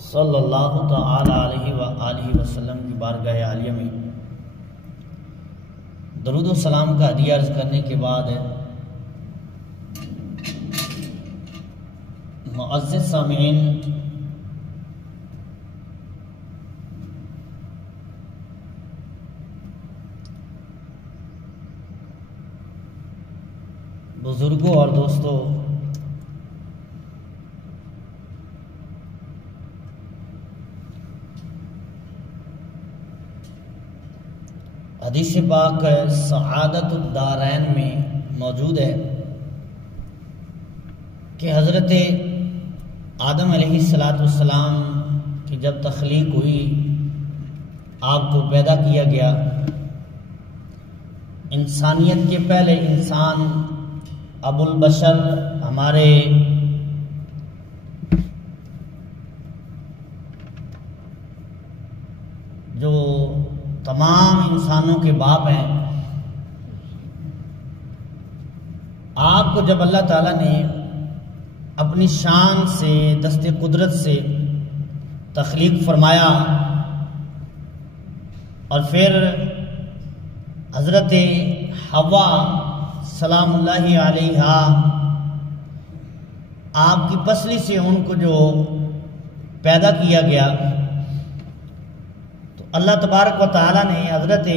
صلی اللہ تعالی علیہ وآلہ وسلم کی بارگاہ عالیہ میں درود و سلام کا ہدیہ عرض کرنے کے بعد معزز سامعین، بزرگوں اور دوستوں، حدیث پاک سعادت الدارین میں موجود ہے کہ حضرت آدم علیہ السلام کی جب تخلیق ہوئی، آپ کو پیدا کیا گیا، انسانیت کے پہلے انسان ابو البشر ہمارے جو تمام انسانوں کے باپ ہیں، آپ کو جب اللہ تعالیٰ نے اپنی شان سے دست قدرت سے تخلیق فرمایا اور پھر حضرت حوا سلام اللہ علیہا آپ کی پسلی سے ان کو جو پیدا کیا گیا، تو اللہ تبارک و تعالیٰ نے حضرت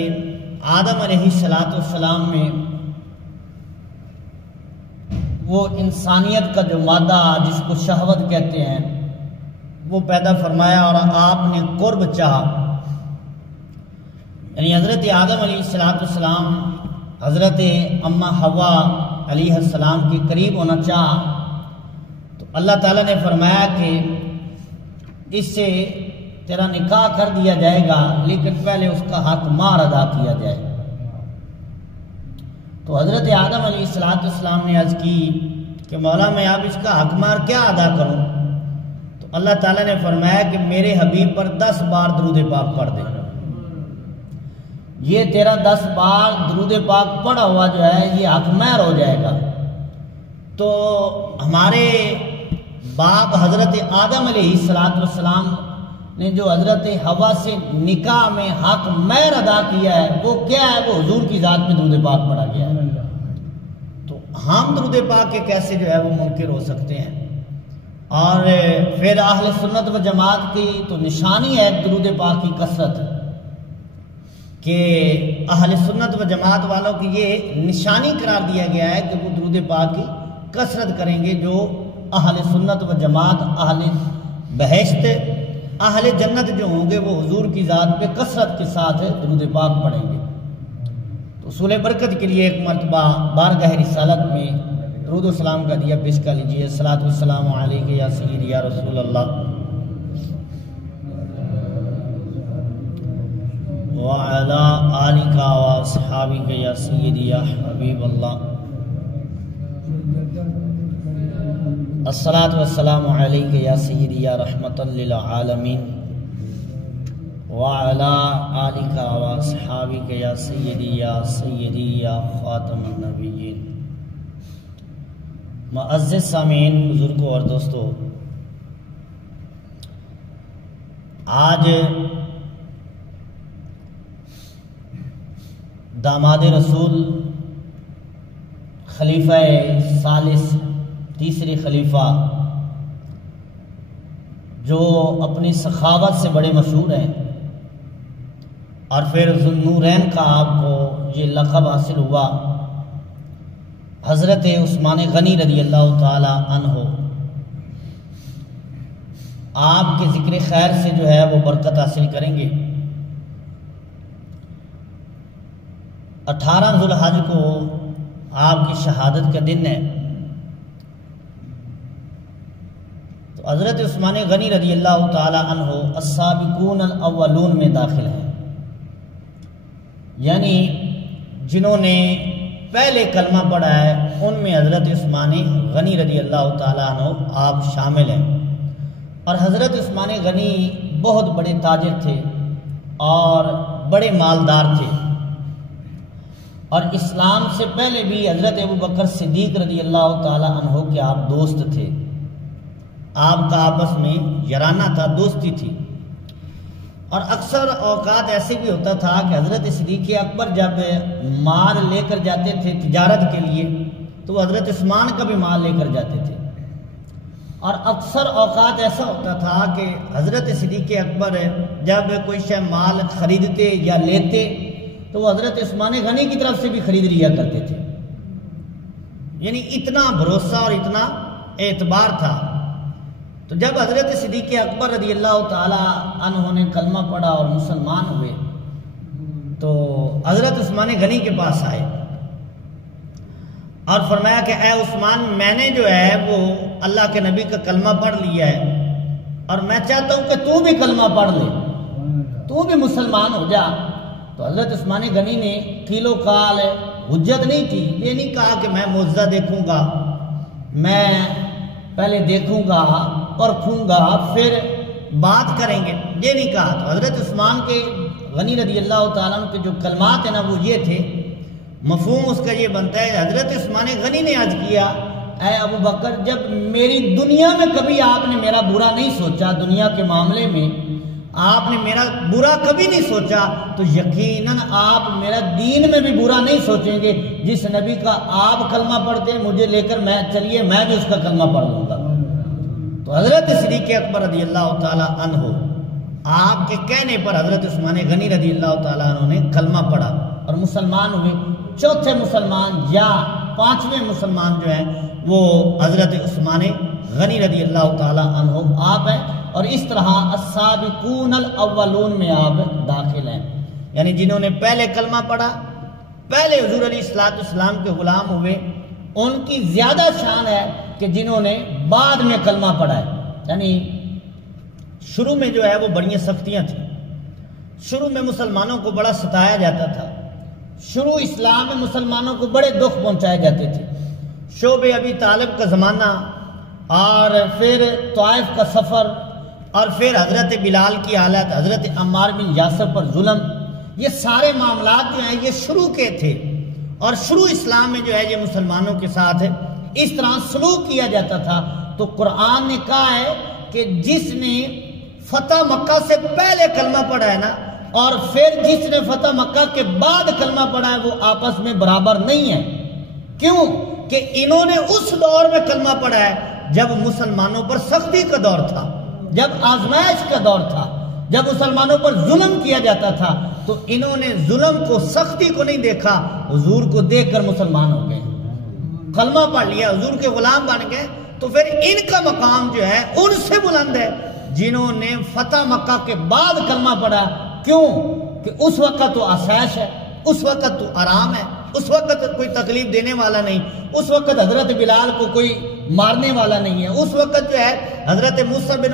آدم علیہ السلام میں وہ انسانیت کا جو مادہ جس کو شہوت کہتے ہیں وہ پیدا فرمایا، اور آپ نے قرب چاہا، یعنی حضرت آدم علیہ السلام حضرت اماں حوا علیہ السلام کے قریب ہونا چاہا، تو اللہ تعالیٰ نے فرمایا کہ اس سے تیرا نکاح کر دیا جائے گا، لیکن پہلے اس کا حق مہر ادا کیا جائے۔ تو حضرت آدم علیہ السلام نے عرض کی کہ مولا میں اب اس کا حق مہر کیا ادا کروں؟ تو اللہ تعالیٰ نے فرمایا کہ میرے حبیب پر 10 بار درود پاک پڑھ دے، یہ تیرا 10 بار درود پاک پڑھا ہوا جو ہے یہ حق مہر ہو جائے گا۔ تو ہمارے باپ حضرت آدم علیہ السلام نے جو حضرت حوا سے نکاح میں حق مہر ادا کیا ہے وہ کیا ہے؟ وہ حضور کی ذات میں درود پاک پڑھا گیا ہے۔ تو ہم درود پاک کے کیسے جو ہے وہ منکر ہو سکتے ہیں؟ اور پھر اہل سنت و جماعت کی تو نشانی ہے درود پاک کی کثرت، کہ اہل سنت و جماعت والوں کی یہ نشانی قرار دیا گیا ہے کہ وہ درود پاک کی کثرت کریں گے۔ جو اہل سنت و جماعت، اہل بہشت، اہل جنت جو ہوں گے وہ حضور کی ذات پہ کثرت کے ساتھ درود پاک پڑھیں گے۔ تو حصول برکت کے لیے ایک مرتبہ بارگاہ رسالت میں درود و سلام کا دیا پیش کر لیجیے۔ الصلاۃ والسلام علیک یا سیدی یا رسول اللہ وعلی آلک واصحابک یا سیدی یا حبیب اللہ۔ الصلاۃ والسلام علیک یا سیدی یا رحمۃ للعالمین وعلی آلک واصحابک یا سیدی یا خاتم النبیین۔ معزز سامعین، بزرگوں اور دوستوں، آج داماد رسول خلیفہ ثالث، تیسرے خلیفہ، جو اپنی سخاوت سے بڑے مشہور ہیں، اور پھر ذو النورین کا آپ کو یہ لقب حاصل ہوا، حضرت عثمان غنی رضی اللہ تعالی عنہ، آپ کے ذکر خیر سے جو ہے وہ برکت حاصل کریں گے۔ 18 ذو الحج کو آپ کی شہادت کا دن ہے، تو حضرت عثمان غنی رضی اللہ تعالی عنہ السابقون الاولون میں داخل ہیں، یعنی جنہوں نے پہلے کلمہ پڑھا ہے ان میں حضرت عثمان غنی رضی اللہ تعالی عنہ آپ شامل ہیں۔ اور حضرت عثمان غنی بہت بڑے تاجر تھے اور بڑے مالدار تھے، اور اسلام سے پہلے بھی حضرت ابوبکر صدیق رضی اللہ تعالی عنہ کے آپ دوست تھے، آپ کا آپس میں یارانہ تھا، دوستی تھی۔ اور اکثر اوقات ایسے بھی ہوتا تھا کہ حضرت صدیق اکبر جب مال لے کر جاتے تھے تجارت کے لیے تو وہ حضرت عثمان کا بھی مال لے کر جاتے تھے، اور اکثر اوقات ایسا ہوتا تھا کہ حضرت صدیق اکبر جب کوئی شے مال خریدتے یا لیتے تو وہ حضرت عثمان غنی کی طرف سے بھی خرید لیا کرتے تھے، یعنی اتنا بھروسہ اور اتنا اعتبار تھا۔ تو جب حضرت صدیق اکبر رضی اللہ تعالی عنہ نے کلمہ پڑھا اور مسلمان ہوئے تو حضرت عثمان غنی کے پاس آئے اور فرمایا کہ اے عثمان، میں نے جو ہے وہ اللہ کے نبی کا کلمہ پڑھ لیا ہے اور میں چاہتا ہوں کہ تو بھی کلمہ پڑھ لے، تو بھی مسلمان ہو جا۔ تو حضرت عثمان غنی نے کیلو کال حجت نہیں تھی، یہ نہیں کہا کہ میں معجزہ دیکھوں گا، میں پہلے دیکھوں گا پرکھوں گا پھر بات کریں گے، یہ نہیں کہا۔ تو حضرت عثمان کے غنی رضی اللہ تعالیٰ عنہ کے جو کلمات ہیں نا وہ یہ تھے، مفہوم اس کا یہ بنتا ہے، حضرت عثمان غنی نے عرض کیا اے ابو بکر، جب میری دنیا میں کبھی آپ نے میرا برا نہیں سوچا، دنیا کے معاملے میں آپ نے میرا برا کبھی نہیں سوچا، تو یقیناً آپ میرا دین میں بھی برا نہیں سوچیں گے۔ جس نبی کا آپ کلمہ پڑھتے ہیں مجھے لے کر چلیے میں بھی اس کا کلمہ پڑھ لوں گا۔ تو حضرت صدیق اکبر رضی اللہ تعالی عنہ آپ کے کہنے پر حضرت عثمان غنی رضی اللہ تعالیٰ عنہ نے کلمہ پڑھا اور مسلمان ہوئے۔ چوتھے مسلمان یا پانچویں مسلمان جو ہیں وہ حضرت عثمان غنی رضی اللہ تعالیٰ عنہ آپ ہیں، اور اس طرح السابقون الاولون میں آپ داخل ہیں، یعنی جنہوں نے پہلے کلمہ پڑھا، پہلے حضور علیہ السلام کے غلام ہوئے، ان کی زیادہ شان ہے کہ جنہوں نے بعد میں کلمہ پڑھا ہے۔ یعنی شروع میں جو ہے وہ بڑی سختیاں تھیں، شروع میں مسلمانوں کو بڑا ستایا جاتا تھا، شروع اسلام میں مسلمانوں کو بڑے دکھ پہنچائے جاتے تھے، شعب ابی طالب کا زمانہ اور پھر طائف کا سفر اور پھر حضرت بلال کی حالت، حضرت عمار بن یاسر پر ظلم، یہ سارے معاملات جو ہیں یہ شروع کے تھے، اور شروع اسلام میں جو ہے یہ مسلمانوں کے ساتھ اس طرح سلوک کیا جاتا تھا۔ تو قرآن نے کہا ہے کہ جس نے فتح مکہ سے پہلے کلمہ پڑھا ہے نا اور پھر جس نے فتح مکہ کے بعد کلمہ پڑھا ہے وہ آپس میں برابر نہیں ہے۔ کیوں؟ کہ انہوں نے اس دور میں کلمہ پڑھا ہے جب مسلمانوں پر سختی کا دور تھا، جب آزمائش کا دور تھا، جب مسلمانوں پر ظلم کیا جاتا تھا، تو انہوں نے ظلم کو، سختی کو نہیں دیکھا، حضور کو دیکھ کر مسلمان ہو گئے، کلمہ پڑھ لیا، حضور کے غلام بن گئے۔ تو پھر ان کا مقام جو ہے ان سے بلند ہے جنہوں نے فتح مکہ کے بعد کلمہ پڑھا۔ کیوں؟ کہ اس وقت تو آسائش ہے، اس وقت تو آرام ہے، اس وقت کوئی تکلیف دینے والا نہیں، اس وقت حضرت بلال کو کوئی مارنے والا نہیں ہے، اس وقت جو ہے حضرت موسیٰ بن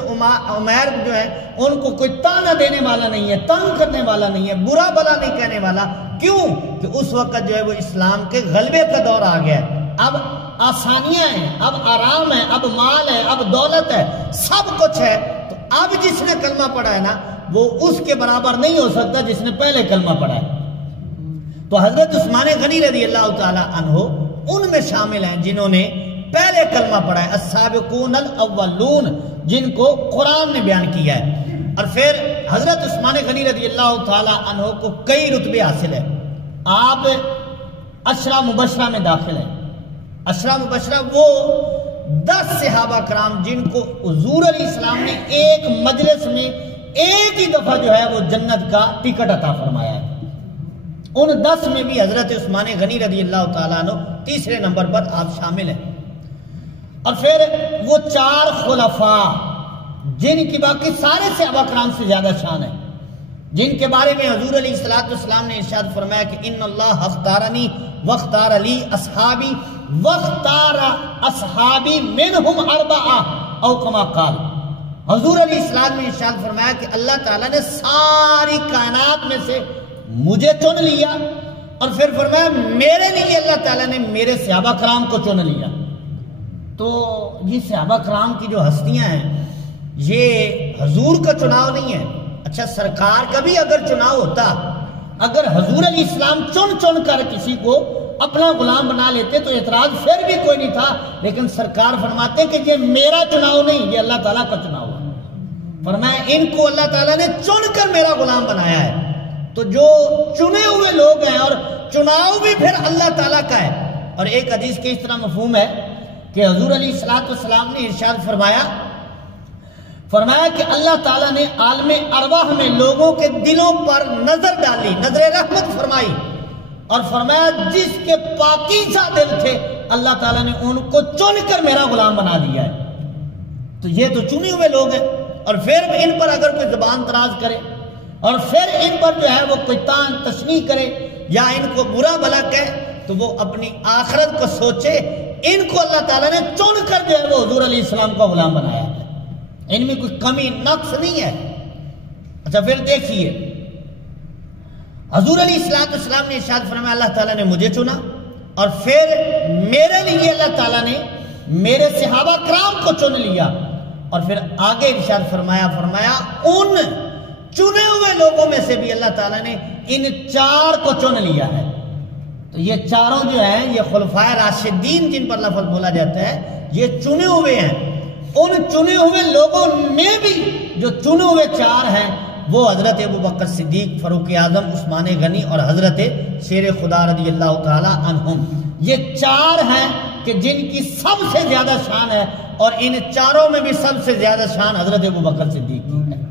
عمیر جو ہے ان کو کوئی تانا دینے والا نہیں ہے، تنگ کرنے والا نہیں ہے، برا بلا نہیں کہنے والا۔ کیوں؟ کہ اس وقت جو ہے وہ اسلام کے غلبے کا دور آ گیا ہے، اب آسانیاں ہیں، اب آرام ہے، اب مال ہے، اب دولت ہے، سب کچھ ہے۔ تو اب جس نے کلمہ پڑھا ہے نا وہ اس کے برابر نہیں ہو سکتا جس نے پہلے کلمہ پڑھا ہے۔ تو حضرت عثمان غنی رضی اللہ تعالی عنہ ان میں شامل ہیں جنہوں نے پہلے کلمہ پڑھا ہے، السابقون الاولون، جن کو قرآن نے بیان کیا ہے۔ اور پھر حضرت عثمان غنی رضی اللہ تعالی عنہ کو کئی رتبے حاصل ہیں، آپ عشرہ مبشرہ میں داخل ہیں۔ عشرہ مبشرہ وہ 10 صحابہ کرام جن کو حضور علیہ السلام نے ایک مجلس میں ایک ہی دفعہ جو ہے وہ جنت کا ٹکٹ عطا فرمایا ہے۔ ان 10 میں بھی حضرت عثمان غنی رضی اللہ تعالیٰ عنہ تیسرے نمبر پر آپ شامل ہیں۔ اور پھر وہ 4 خلفاء جن کی باقی سارے صحابہ کرام سے زیادہ شان ہے، جن کے بارے میں حضور علیہ السلام نے ارشاد فرمایا کہ ان اللہ اختارنی واختار علی اصحابی واختار اصحابی منہم 4 او کما قال۔ حضور علیہ السلام نے ارشاد فرمایا کہ اللہ تعالیٰ نے ساری کائنات میں سے مجھے چن لیا، اور پھر فرمایا میرے لیے اللہ تعالیٰ نے میرے صحابہ کرام کو چن لیا۔ تو یہ صحابہ کرام کی جو ہستیاں ہیں یہ حضور کا چناؤ نہیں ہے۔ اچھا، سرکار کا بھی اگر چناؤ ہوتا، اگر حضور علیہ السلام چن کر کسی کو اپنا غلام بنا لیتے تو اعتراض پھر بھی کوئی نہیں تھا، لیکن سرکار فرماتے کہ یہ میرا چناؤ نہیں، یہ اللہ تعالیٰ کا چناؤ ہے۔ فرمایا ان کو اللہ تعالیٰ نے چن کر میرا غلام بنایا ہے۔ تو جو چنے ہوئے لوگ ہیں اور چناؤ بھی پھر اللہ تعالیٰ کا ہے۔ اور ایک حدیث کے اس طرح مفہوم ہے کہ حضور علیہ السلام نے ارشاد فرمایا کہ اللہ تعالیٰ نے عالم ارواح میں لوگوں کے دلوں پر نظر ڈالی، نظر رحمت فرمائی، اور فرمایا جس کے پاکیزہ دل تھے اللہ تعالیٰ نے ان کو چن کر میرا غلام بنا دیا ہے۔ تو یہ تو چنے ہوئے لوگ ہیں، اور پھر ان پر اگر کوئی زبان دراز کرے اور پھر ان پر جو ہے وہ کوئی تان تشنیع کرے یا ان کو برا بھلا کہے تو وہ اپنی آخرت کو سوچے۔ ان کو اللہ تعالیٰ نے چن کر جو ہے وہ حضور علیہ السلام کا غلام بنایا ہے، ان میں کوئی کمی نقص نہیں ہے۔ اچھا پھر دیکھیے حضور علیہ السلام نے ارشاد فرمایا اللہ تعالیٰ نے مجھے چنا، اور پھر میرے لیے اللہ تعالیٰ نے میرے صحابہ کرام کو چن لیا، اور پھر آگے ارشاد فرمایا ان چنے ہوئے لوگوں میں سے بھی اللہ تعالیٰ نے ان 4 کو چن لیا ہے۔ تو یہ چاروں جو ہیں یہ خلفائے راشدین جن پر لفظ بولا جاتا ہے یہ چنے ہوئے ہیں۔ ان چنے ہوئے لوگوں میں بھی جو چنے ہوئے 4 ہیں وہ حضرت ابوبکر صدیق، فاروق اعظم، عثمان غنی اور حضرت شیر خدا رضی اللہ تعالی عنہم، یہ 4 ہیں کہ جن کی سب سے زیادہ شان ہے، اور ان 4 میں بھی سب سے زیادہ شان حضرت ابوبکر صدیق کی ہے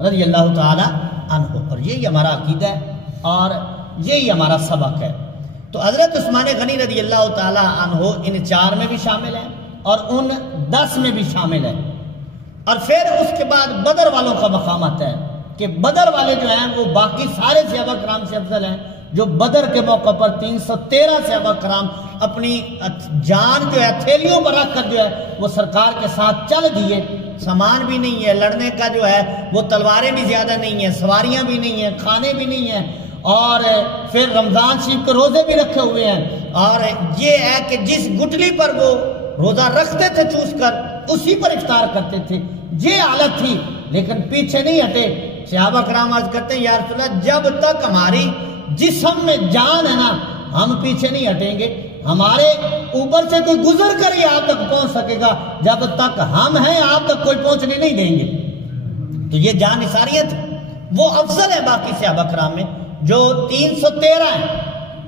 رضی اللہ تعالی عنہ۔ اور یہی ہمارا عقیدہ ہے اور یہی ہمارا سبق ہے۔ تو حضرت عثمان غنی رضی اللہ تعالی عنہ ان 4 میں بھی شامل ہیں اور ان 10 میں بھی شامل ہیں۔ اور پھر اس کے بعد بدر والوں کا مقام آتا ہے کہ بدر والے جو ہیں وہ باقی سارے صحابہ کرام سے افضل ہیں، جو بدر کے موقع پر 313 صحابہ کرام اپنی جان جو ہے تھیلیوں پر رکھ کر جو ہے وہ سرکار کے ساتھ چل دیے۔ سامان بھی نہیں ہے لڑنے کا، جو ہے وہ تلواریں بھی زیادہ نہیں ہیں، سواریاں بھی نہیں ہیں، کھانے بھی نہیں ہیں، اور پھر رمضان شریف کے روزے بھی رکھے ہوئے ہیں، اور یہ ہے کہ جس گٹلی پر وہ روزہ رکھتے تھے چوس کر اسی پر افطار کرتے تھے، یہ حالت تھی، لیکن پیچھے نہیں ہٹے۔ صحابہ کرام عرض کرتے ہیں یا رسول اللہ جب تک ہماری جسم میں جان ہے نا ہم پیچھے نہیں ہٹیں گے، ہمارے اوپر سے کوئی گزر کر ہی آپ تک پہنچ سکے گا، جب تک ہم ہیں آپ تک کوئی پہنچنے نہیں دیں گے۔ تو یہ جان نثاریت وہ افضل ہے باقی صحابہ کرام میں جو 313 ہیں۔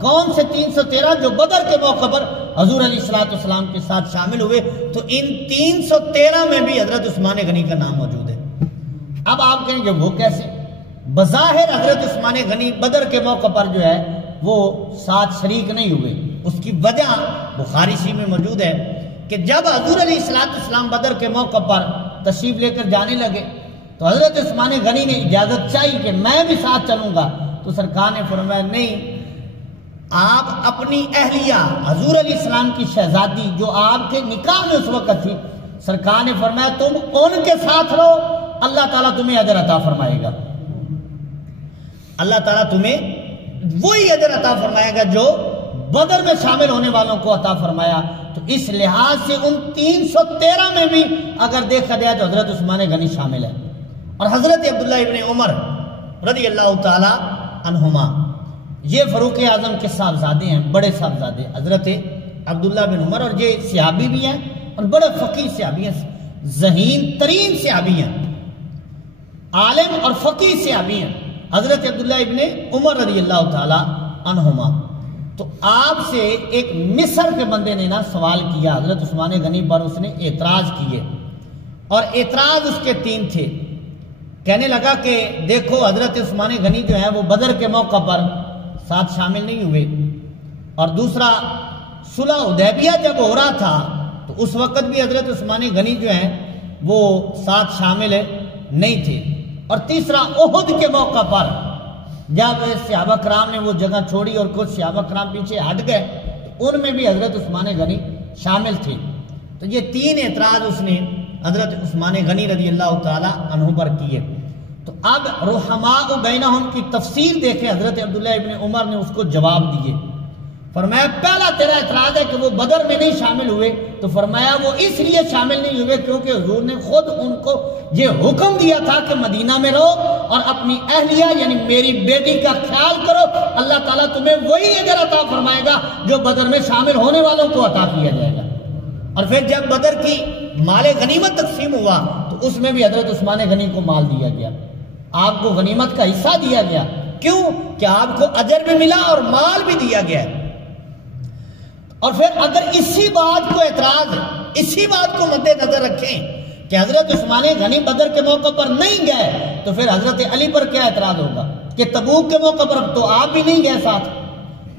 کون سے 313؟ جو بدر کے موقع پر حضور علیہ السلام کے ساتھ شامل ہوئے، تو ان 313 میں بھی حضرت عثمان غنی کا نام موجود ہے۔ اب آپ کہیں گے وہ کیسے؟ بظاہر حضرت عثمان غنی بدر کے موقع پر جو ہے وہ ساتھ شریک نہیں ہوئے۔ اس کی وجہ بخاری شریف میں موجود ہے کہ جب حضور علیہ السلام بدر کے موقع پر تشریف لے کر جانے لگے تو حضرت عثمان غنی نے اجازت چاہی کہ میں بھی ساتھ چلوں گا، تو سرکار نے فرمایا نہیں، آپ اپنی اہلیہ حضور علیہ السلام کی شہزادی جو آپ کے نکاح میں اس وقت تھی، سرکار نے فرمایا تم ان کے ساتھ رہو، اللہ تعالیٰ تمہیں اجر عطا فرمائے گا، اللہ تعالیٰ تمہیں وہی اجر عطا فرمائے گا جو بدر میں شامل ہونے والوں کو عطا فرمایا۔ تو اس لحاظ سے ان 313 میں بھی اگر دیکھا جائے تو حضرت عثمان غنی شامل ہے۔ اور حضرت عبداللہ ابن عمر رضی اللہ تعالی عنہما یہ فاروق اعظم کے صاحبزادے ہیں، بڑے صاحبزادے حضرت عبداللہ بن عمر، اور یہ صحابی بھی ہیں اور بڑے فقیہ صحابی ہیں، ذہین ترین صحابی ہیں، عالم اور فقیہ صحابی ہیں حضرت عبداللہ ابن عمر رضی اللہ تعالی عنہما۔ تو آپ سے ایک مصر کے بندے نے سوال کیا حضرت عثمان غنی پر، اس نے اعتراض کیے، اور اعتراض اس کے 3 تھے۔ کہنے لگا کہ دیکھو حضرت عثمان غنی جو ہیں وہ بدر کے موقع پر ساتھ شامل نہیں ہوئے، اور دوسرا صلح حدیبیہ جب ہو رہا تھا تو اس وقت بھی حضرت عثمان غنی جو ہیں وہ ساتھ شامل نہیں تھے، اور تیسرا احد کے موقع پر جب صحابہ کرام نے وہ جگہ چھوڑی اور کچھ صحابہ کرام پیچھے ہٹ گئے تو ان میں بھی حضرت عثمان غنی شامل تھے۔ تو یہ 3 اعتراض اس نے حضرت عثمان غنی رضی اللہ تعالی عنہ پر کیے۔ تو اب رحماء بینہم کی تفسیر دیکھیں، حضرت عبداللہ ابن عمر نے اس کو جواب دیے۔ فرمایا پہلا تیرا اعتراض ہے کہ وہ بدر میں نہیں شامل ہوئے، تو فرمایا وہ اس لیے شامل نہیں ہوئے کیونکہ حضور نے خود ان کو یہ حکم دیا تھا کہ مدینہ میں رہو اور اپنی اہلیہ یعنی میری بیٹی کا خیال کرو، اللہ تعالیٰ تمہیں وہی اجر عطا فرمائے گا جو بدر میں شامل ہونے والوں کو عطا کیا جائے گا۔ اور پھر جب بدر کی مال غنیمت تقسیم ہوا تو اس میں بھی حضرت عثمان غنی کو مال دیا گیا، آپ کو غنیمت کا حصہ دیا گیا، کیوں کہ آپ کو اجر بھی ملا اور مال بھی دیا گیا۔ اور پھر اگر اسی بات کو اعتراض، اسی بات کو مد نظر رکھیں کہ حضرت عثمان غنی بدر کے موقع پر نہیں گئے، تو پھر حضرت علی پر کیا اعتراض ہوگا کہ تبوک کے موقع پر تو آپ بھی نہیں گئے ساتھ۔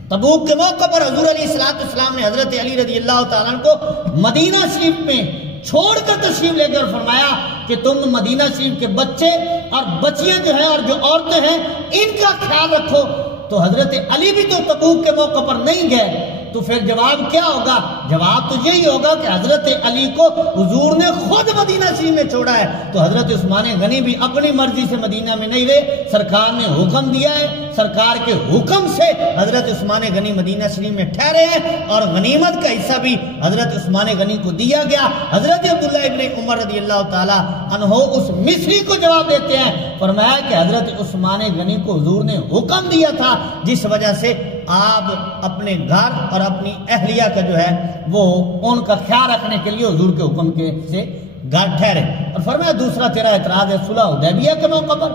تبوک کے موقع پر حضور علیہ السلام نے حضرت علی رضی اللہ تعالیٰ عنہ کو مدینہ شریف میں چھوڑ کر تشریف لے کر فرمایا کہ تم مدینہ شریف کے بچے اور بچیاں جو ہیں اور جو عورتیں ہیں ان کا خیال رکھو۔ تو حضرت علی بھی تو تبوک کے موقع پر نہیں گئے، تو پھر جواب کیا ہوگا؟ جواب تو یہی ہوگا کہ حضرت علی کو حضور نے خود مدینہ شریف میں چھوڑا ہے، تو حضرت عثمان غنی بھی اپنی مرضی سے مدینہ میں نہیں رہے، سرکار نے حکم دیا ہے، سرکار کے حکم سے حضرت عثمان غنی مدینہ شریف میں ٹھہرے ہیں اور غنیمت کا حصہ بھی حضرت عثمان غنی کو دیا گیا۔ حضرت عبداللہ ابن عمر رضی اللہ تعالی عنہ اس مصری کو جواب دیتے ہیں، فرمایا کہ حضرت عثمان غنی کو حضور نے حکم دیا تھا جس وجہ سے آپ اپنے گھر اور اپنی اہلیہ کا جو ہے وہ ان کا خیال رکھنے کے لیے حضور کے حکم کے سے گھر ٹھہرے۔ اور فرمایا دوسرا تیرا اعتراض ہے صلح حدیبیہ کے موقع پر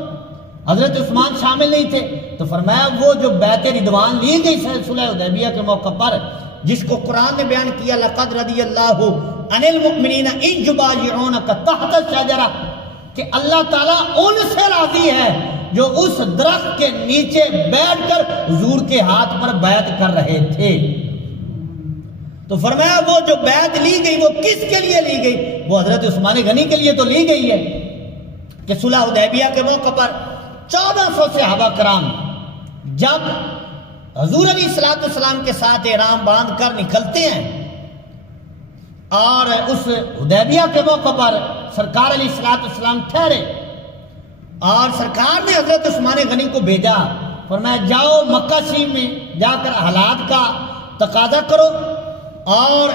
حضرت عثمان شامل نہیں تھے، تو فرمایا وہ جو بیعت رضوان لی گئی صلح حدیبیہ کے موقع پر جس کو قرآن نے بیان کیا لقد رضی اللہ عن المؤمنین اذ یبایعونک تحت الشجرہ، کہ اللہ تعالیٰ ان سے راضی ہے جو اس درخت کے نیچے بیٹھ کر حضور کے ہاتھ پر بیعت کر رہے تھے۔ تو فرمایا وہ جو بیعت لی گئی وہ کس کے لیے لی گئی؟ وہ حضرت عثمان غنی کے لیے تو لی گئی ہے کہ صلح حدیبیہ کے موقع پر 1400 صحابہ کرام جب حضور علیہ السلام کے ساتھ احرام باندھ کر نکلتے ہیں اور اس حدیبیہ کے موقع پر سرکار علیہ السلام ٹھہرے اور سرکار نے حضرت عثمان غنی کو بھیجا، فرمایا جاؤ مکہ شریف میں جا کر حالات کا تقاضا کرو، اور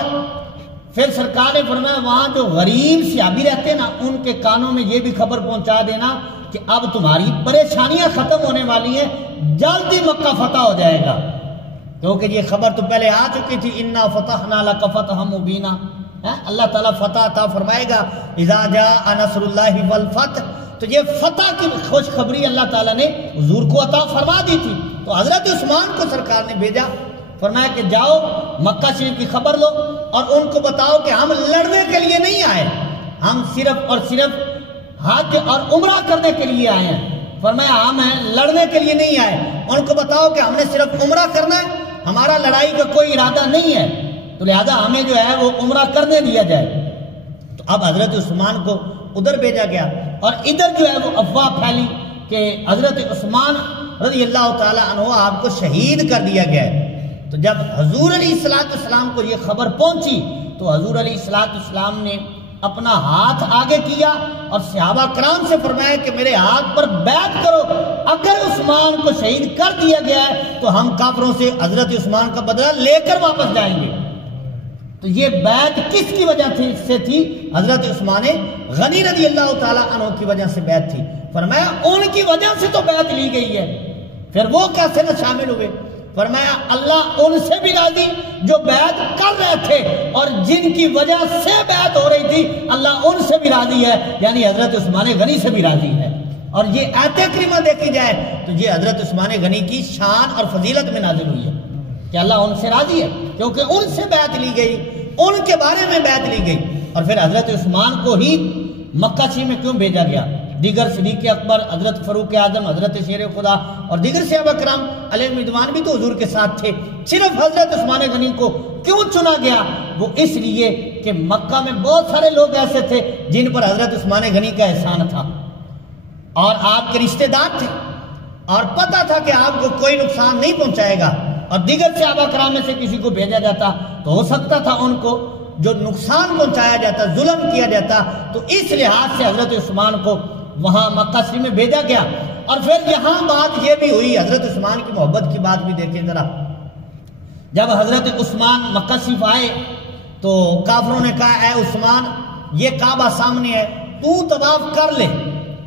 پھر سرکار نے فرمایا وہاں جو غریب صحابی رہتے ہیں نا ان کے کانوں میں یہ بھی خبر پہنچا دینا کہ اب تمہاری پریشانیاں ختم ہونے والی ہیں، جلدی مکہ فتح ہو جائے گا، کیونکہ یہ خبر تو پہلے آ چکی تھی انا فتحنا لک فتحا مبینا، اللہ تعالیٰ فتح عطا فرمائے گا اذا جاء نصر اللہ والفتح، تو یہ فتح کی خوشخبری اللہ تعالیٰ نے حضور کو عطا فرما دی تھی۔ تو حضرت عثمان کو سرکار نے بھیجا، فرمایا کہ جاؤ مکہ شریف کی خبر لو اور ان کو بتاؤ کہ ہم لڑنے کے لیے نہیں آئے، ہم صرف اور صرف حج اور عمرہ کرنے کے لیے آئے ہیں۔ فرمایا ہم ہیں لڑنے کے لیے نہیں آئے، ان کو بتاؤ کہ ہم نے صرف عمرہ کرنا ہے، ہمارا لڑائی کا کوئی ارادہ نہیں ہے، تو لہذا ہمیں جو ہے وہ عمرہ کرنے دیا جائے۔ تو اب حضرت عثمان کو ادھر بھیجا گیا اور ادھر جو ہے وہ افواہ پھیلی کہ حضرت عثمان رضی اللہ تعالی عنہ آپ کو شہید کر دیا گیا ہے۔ تو جب حضور علیہ السلام کو یہ خبر پہنچی تو حضور علیہ السلام نے اپنا ہاتھ آگے کیا اور صحابہ کرام سے فرمایا کہ میرے ہاتھ پر بیعت کرو، اگر عثمان کو شہید کر دیا گیا ہے تو ہم کافروں سے حضرت عثمان کا بدلہ لے کر واپس جائیں گے۔ تو یہ بیعت کس کی وجہ سے تھی؟ حضرت عثمان غنی رضی اللہ تعالی عنہ کی وجہ سے بیعت تھی۔ فرمایا ان کی وجہ سے تو بیعت لی گئی ہے، پھر وہ کیسے نہ شامل ہوئے؟ فرمایا اللہ ان سے بھی راضی جو بیعت کر رہے تھے اور جن کی وجہ سے بیعت ہو رہی تھی، اللہ ان سے بھی راضی ہے، یعنی حضرت عثمان غنی سے بھی راضی ہے۔ اور یہ آیت کریمہ دیکھی جائے تو یہ حضرت عثمان غنی کی شان اور فضیلت میں نازل ہوئی ہے کہ اللہ ان سے راضی ہے کیونکہ ان سے بیعت لی گئی، ان کے بارے میں بیعت لی گئی۔ اور پھر حضرت عثمان کو ہی مکہ شریف میں کیوں بھیجا گیا؟ دیگر صدیق اکبر، حضرت فاروق اعظم، حضرت شیر خدا اور دیگر صحابہ کرام علیہ رضوان بھی تو حضور کے ساتھ تھے، صرف حضرت عثمان غنی کو کیوں چنا گیا؟ وہ اس لیے کہ مکہ میں بہت سارے لوگ ایسے تھے جن پر حضرت عثمان غنی کا احسان تھا اور آپ کے رشتہ دار تھے اور پتہ تھا کہ آپ کو کوئی نقصان نہیں پہنچائے گا، اور دیگر صحابہ کرام میں سے کسی کو بھیجا جاتا تو ہو سکتا تھا ان کو جو نقصان پہنچایا جاتا، ظلم کیا جاتا، تو اس لحاظ سے حضرت عثمان کو وہاں مکہ شریف میں بھیجا گیا۔ اور پھر یہاں بات یہ بھی ہوئی، حضرت عثمان کی محبت کی بات بھی دیکھیں ذرا، جب حضرت عثمان مکہ شریف آئے تو کافروں نے کہا اے عثمان یہ کعبہ سامنے ہے، تو طواف کر لے،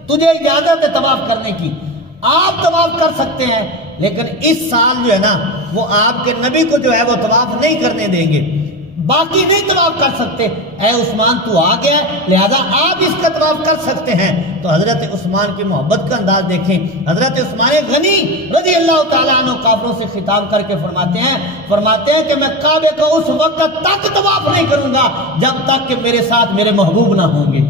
تجھے اجازت ہے طواف کرنے کی، آپ طواف کر سکتے ہیں، لیکن اس سال جو ہے نا وہ آپ کے نبی کو جو ہے وہ طواف نہیں کرنے دیں گے، باقی نہیں طواف کر سکتے۔ اے عثمان تو آ گیا لہذا آپ اس کا طواف کر سکتے ہیں۔ تو حضرت عثمان کی محبت کا انداز دیکھیں، حضرت عثمان غنی رضی اللہ تعالیٰ عنہ کافروں سے خطاب کر کے فرماتے ہیں کہ میں کعبے کا اس وقت تک طواف نہیں کروں گا جب تک کہ میرے ساتھ میرے محبوب نہ ہوں گے۔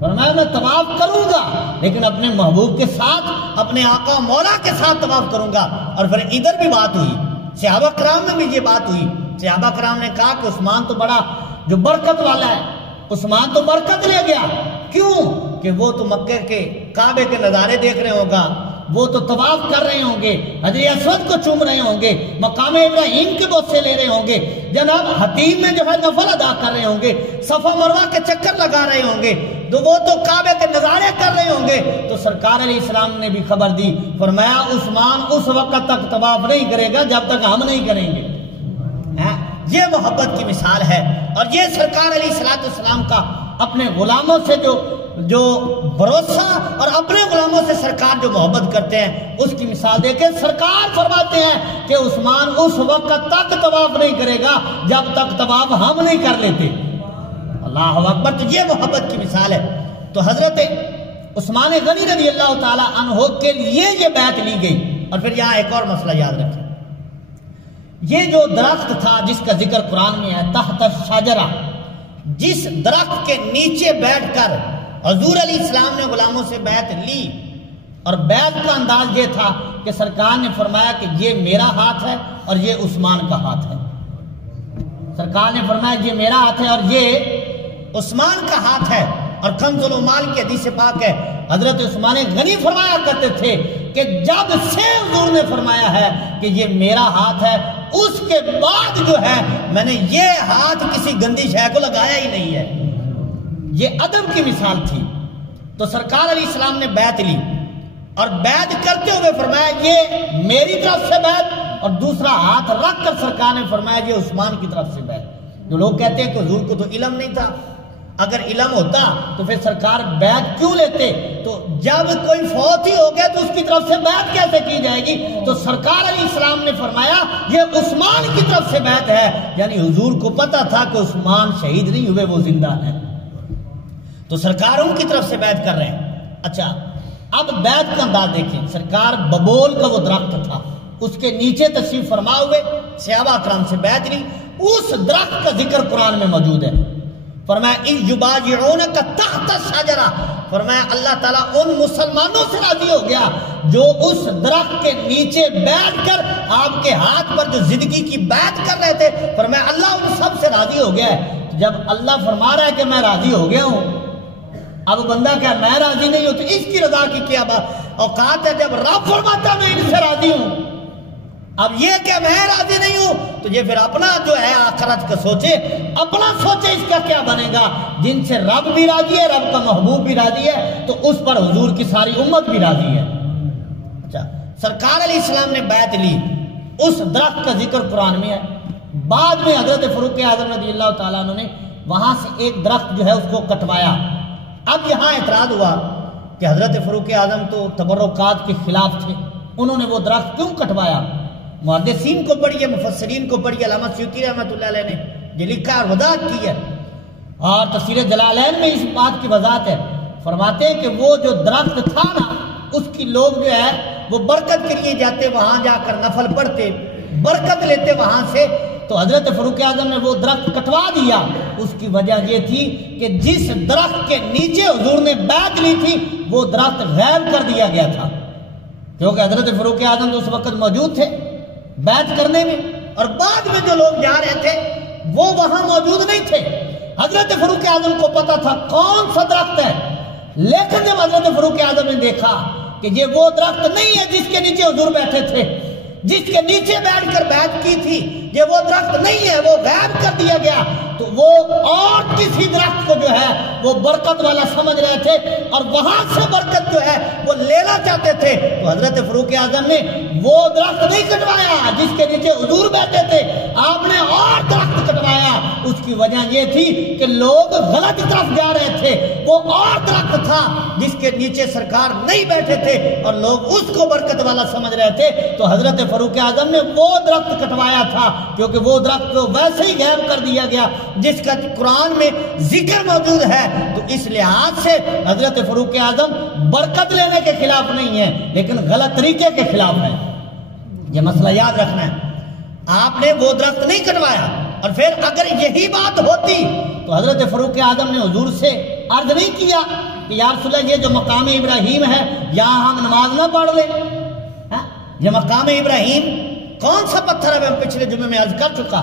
فرمایا میں طواف کروں گا لیکن اپنے محبوب کے ساتھ، اپنے آقا مولا کے ساتھ طواف کروں گا۔ اور پھر ادھر بھی بات ہوئی، صحابہ کرام میں بھی یہ بات ہوئی، صحابہ کرام نے کہا کہ عثمان تو بڑا جو برکت والا ہے، عثمان تو برکت لے گیا، کیوں کہ وہ تو مکے کے کعبے کے نظارے دیکھ رہے ہوگا، وہ تو طواف کر رہے ہوں گے، حجر اسود کو چوم رہے ہوں گے، مقام ابراہیم کے بوسے لے رہے ہوں گے، جناب حتیم میں جو ہے نفل ادا کر رہے ہوں گے، صفا مروہ کے چکر لگا رہے ہوں گے، تو وہ تو کعبے کے نظارے کر رہے ہوں گے۔ تو سرکار علیہ السلام نے بھی خبر دی، فرمایا عثمان اس وقت تک طواف نہیں کرے گا جب تک ہم نہیں کریں گے۔ یہ محبت کی مثال ہے، اور یہ سرکار علیہ السلام کا اپنے غلاموں سے جو بھروسہ اور اپنے غلاموں سے سرکار جو محبت کرتے ہیں اس کی مثال دیکھیں۔ سرکار فرماتے ہیں کہ عثمان اس وقت تک طواف نہیں کرے گا جب تک طواف ہم نہیں کر لیتے۔ اللہ اکبر، تو یہ محبت کی مثال ہے۔ تو حضرت عثمان غنی رضی اللہ تعالی عنہ کے لیے یہ بیعت لی گئی۔ اور پھر یہاں ایک اور مسئلہ یاد رکھیں، یہ جو درخت تھا جس کا ذکر قرآن میں ہے تحت الشجرہ، جس درخت کے نیچے بیٹھ کر حضور علیہ السلام نے غلاموں سے بیعت لی، اور بیعت کا انداز یہ تھا کہ سرکار نے فرمایا کہ یہ میرا ہاتھ ہے اور یہ عثمان کا ہاتھ ہے۔ سرکار نے فرمایا یہ میرا ہاتھ ہے اور یہ عثمان کا ہاتھ ہے۔ اور کنز العمال کی حدیث پاک ہے، حضرت عثمان غنی فرمایا کرتے تھے کہ جب سے حضور نے فرمایا ہے کہ یہ میرا ہاتھ ہے، اس کے بعد جو ہے میں نے یہ ہاتھ کسی گندی شے کو لگایا ہی نہیں ہے۔ یہ ادب کی مثال تھی۔ تو سرکار علیہ السلام نے بیعت لی، اور بیعت کرتے ہوئے فرمایا یہ میری طرف سے بیعت، اور دوسرا ہاتھ رکھ کر سرکار نے فرمایا یہ عثمان کی طرف سے بیعت۔ جو لوگ کہتے ہیں کہ حضور کو تو علم نہیں تھا، اگر علم ہوتا تو پھر سرکار بیعت کیوں لیتے؟ تو جب کوئی فوت ہی ہو گیا تو اس کی طرف سے بیعت کیسے کی جائے گی؟ تو سرکار علیہ السلام نے فرمایا یہ عثمان کی طرف سے بیعت ہے، یعنی حضور کو پتا تھا کہ عثمان شہید نہیں ہوئے، وہ زندہ ہیں، تو سرکار ان کی طرف سے بیعت کر رہے ہیں۔ اچھا، اب بیعت کا انداز دیکھیں، سرکار ببول کا وہ درخت تھا، اس کے نیچے تشریف فرما ہوئے، صحابہ کرام سے بیعت لی، اس درخت کا ذکر قرآن میں موجود ہے۔ فرمایا اِذْ يُبَايِعُونَكَ تَحْتَ الشَّجَرَةِ، فرمایا اللہ تعالیٰ ان مسلمانوں سے راضی ہو گیا جو اس درخت کے نیچے بیٹھ کر آپ کے ہاتھ پر جو زندگی کی بیعت کر رہے تھے، فرمایا اللہ ان سب سے راضی ہو گیا ہے۔ جب اللہ فرما رہا ہے کہ میں راضی ہو گیا ہوں، اب بندہ کیا میں راضی نہیں ہوں تو اس کی رضا کی کیا بات اوقات ہے؟ جب رب فرماتا میں ان سے راضی ہوں، اب یہ کہ میں راضی نہیں ہوں تو یہ پھر اپنا جو ہے آخرت کا سوچے، اپنا سوچے اس کا کیا بنے گا۔ جن سے رب بھی راضی ہے، رب کا محبوب بھی راضی ہے، تو اس پر حضور کی ساری امت بھی راضی ہے۔ اچھا، سرکار علیہ السلام نے بیعت لی، اس درخت کا ذکر قرآن میں ہے۔ بعد میں حضرت فاروق اعظم رضی اللہ تعالیٰ عنہ نے وہاں سے ایک درخت جو ہے اس کو کٹوایا۔ اب یہاں اعتراض ہوا کہ حضرت فاروق اعظم تو تبرکات کے خلاف تھے، انہوں نے وہ درخت کیوں کٹوایا؟ محدثین کو پڑھیے، مفسرین کو پڑھیے، علامہ سیوطی رحمۃ اللہ علیہ نے یہ لکھا اور وضاحت کی ہے، اور تفسیر جلالین میں اس بات کی وضاحت ہے۔ فرماتے ہیں کہ وہ جو درخت تھا نا، اس کی لوگ جو ہے وہ برکت کے لیے جاتے، وہاں جا کر نفل پڑھتے، برکت لیتے وہاں سے، تو حضرت فاروق اعظم نے وہ درخت کٹوا دیا۔ اس کی وجہ یہ تھی کہ جس درخت کے نیچے حضور نے بیعت لی تھی وہ درخت غائب کر دیا گیا تھا، کیونکہ حضرت فاروق اعظم تو اس وقت موجود تھے بیعت کرنے میں، اور بعد میں جو لوگ جا رہے تھے وہ وہاں موجود نہیں تھے۔ حضرت فاروق اعظم کو پتا تھا کون سا درخت ہے، لیکن جب حضرت فاروق اعظم نے دیکھا کہ یہ وہ درخت نہیں ہے جس کے نیچے حضور بیٹھے تھے، جس کے نیچے بیٹھ کر بیعت کی تھی، یہ وہ درخت نہیں ہے، وہ غائب کر دیا گیا، تو وہ اور کسی درخت کو جو ہے وہ برکت والا سمجھ رہے تھے اور وہاں سے برکت جو ہے وہ لینا چاہتے تھے۔ تو حضرت فاروق اعظم نے وہ درخت نہیں کٹوایا جس کے نیچے حضور بیٹھے تھے، آپ نے اور درخت کٹوایا۔ اس کی وجہ یہ تھی کہ لوگ غلط طرف جا رہے تھے، وہ اور درخت تھا جس کے نیچے سرکار نہیں بیٹھے تھے اور لوگ اس کو برکت والا سمجھ رہے تھے۔ تو حضرت فاروق اعظم نے وہ درخت کٹوایا تھا، کیونکہ وہ درخت تو ویسے ہی غائب کر دیا گیا جس کا قرآن میں ذکر موجود ہے۔ تو اس لحاظ سے حضرت فاروق اعظم برکت لینے کے خلاف نہیں ہے، لیکن غلط طریقے کے خلاف ہے۔ یہ مسئلہ یاد رکھنا ہے، آپ نے وہ درخت نہیں کٹوایا۔ اور پھر اگر یہی بات ہوتی تو حضرت فاروق اعظم نے حضور سے عرض نہیں کیا کہ یا رسول اللہ یہ جو مقام ابراہیم ہے یہاں ہم نماز نہ پڑھ لیں؟ یہ مقام ابراہیم کون سا پتھر ہے؟ میں پچھلے جمعے میں عرض کر چکا،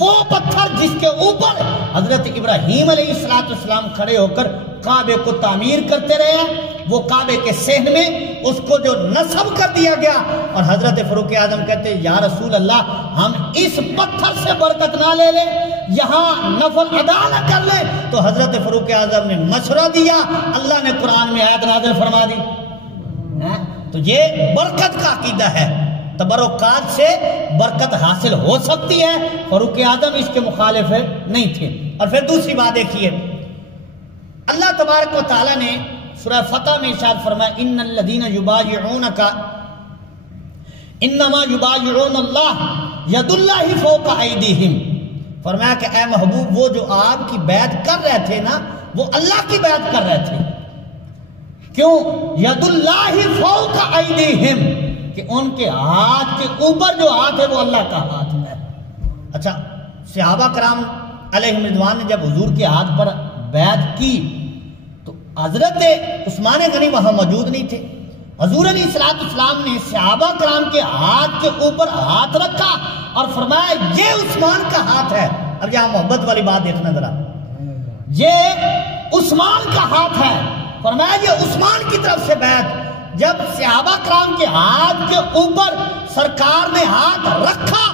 وہ پتھر جس کے اوپر حضرت ابراہیم علیہ السلام کھڑے ہو کر کعبے کو تعمیر کرتے رہے ہیں، وہ کعبے کے صحن میں اس کو جو نصب کر دیا گیا۔ اور حضرت فاروق اعظم کہتے ہیں یا رسول اللہ ہم اس پتھر سے برکت نہ لے لیں، یہاں نفل ادا نہ کر لیں؟ تو حضرت فاروق اعظم نے مشورہ دیا، اللہ نے قرآن میں آیت نازل فرما دی۔ تو یہ برکت کا عقیدہ ہے، تبرکات سے برکت حاصل ہو سکتی ہے۔ فاروق اعظم اس کے مخالف نہیں تھے۔ اور پھر دوسری بات دیکھیے، اللہ تبارک و تعالیٰ نے سورہ فتح میں ارشاد فرمایا ان الذین یبایعونک انما یبایعون اللہ ید اللہ فوق ایدیہم، فرمایا کہ اے محبوب وہ جو آپ کی بیعت کر رہے تھے نا وہ اللہ کی بیعت کر رہے تھے۔ کیوں؟ ید اللہ فوق ایدیہم، کہ ان کے ہاتھ کے اوپر جو ہاتھ ہے وہ اللہ کا ہاتھ ہے۔ اچھا، صحابہ کرام علیہم رضوان نے جب حضور کے ہاتھ پر بیعت کی تو حضرت عثمان غنی وہاں موجود نہیں تھے۔ حضور علیہ السلام نے صحابہ کرام کے ہاتھ کے اوپر ہاتھ رکھا اور فرمایا یہ عثمان کا ہاتھ ہے۔ اب یہاں محبت والی بات دیکھنا ذرا، یہ عثمان کا ہاتھ ہے، فرمایا یہ عثمان کی طرف سے بیعت۔ جب صحابہ کرام کے ہاتھ کے اوپر سرکار نے ہاتھ رکھا،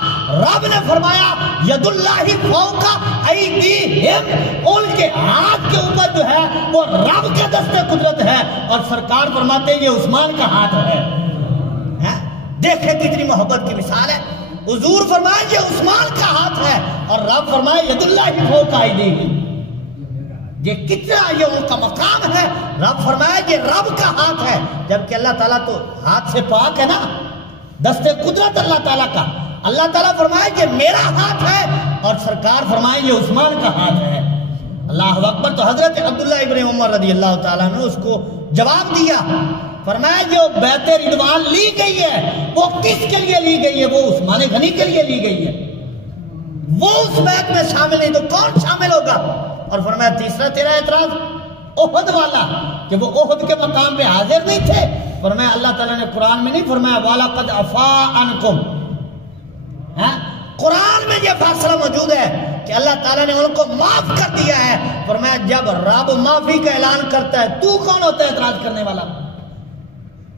رب نے فرمایا ید اللہ فوق ایدیہم، ان کے ہاتھ کے اوپر جو ہے وہ رب کے دست قدرت ہے، اور سرکار فرماتے ہیں یہ عثمان کا ہاتھ ہے۔ دیکھیں کتنی محبت کی مثال ہے، حضور فرمایا یہ عثمان کا ہاتھ ہے اور رب فرمایا ید اللہ فوق ایدیہم۔ یہ کتنا یہ ان کا مقام ہے، رب فرمایا یہ رب کا ہاتھ ہے، جبکہ اللہ تعالیٰ تو ہاتھ سے پاک ہے نا، دست قدرت اللہ تعالیٰ کا۔ اللہ تعالیٰ فرمایا یہ میرا ہاتھ ہے اور سرکار فرمایا یہ عثمان کا ہاتھ ہے۔ اللہ اکبر۔ تو حضرت عبداللہ ابن عمر رضی اللہ تعالیٰ نے اس کو جواب دیا، فرمایا جو بیعت رضوان لی گئی ہے وہ کس کے لیے لی گئی ہے؟ وہ عثمان غنی کے لیے لی گئی ہے، وہ اس بیعت میں شامل نہیں تو کون شامل ہوگا؟ اور فرمایا تیسرا تیرا اعتراض احد والا، کہ وہ احد کے مقام پہ حاضر نہیں تھے۔ فرمایا اللہ تعالیٰ نے قرآن میں نہیں فرمایا وَلَقَدْ عَفَا عَنْكُمْ، قرآن میں یہ فیصلہ موجود ہے کہ اللہ تعالیٰ نے ان کو معاف کر دیا ہے۔ فرمایا جب رب معافی کا اعلان کرتا ہے تو کون ہوتا ہے اعتراض کرنے والا؟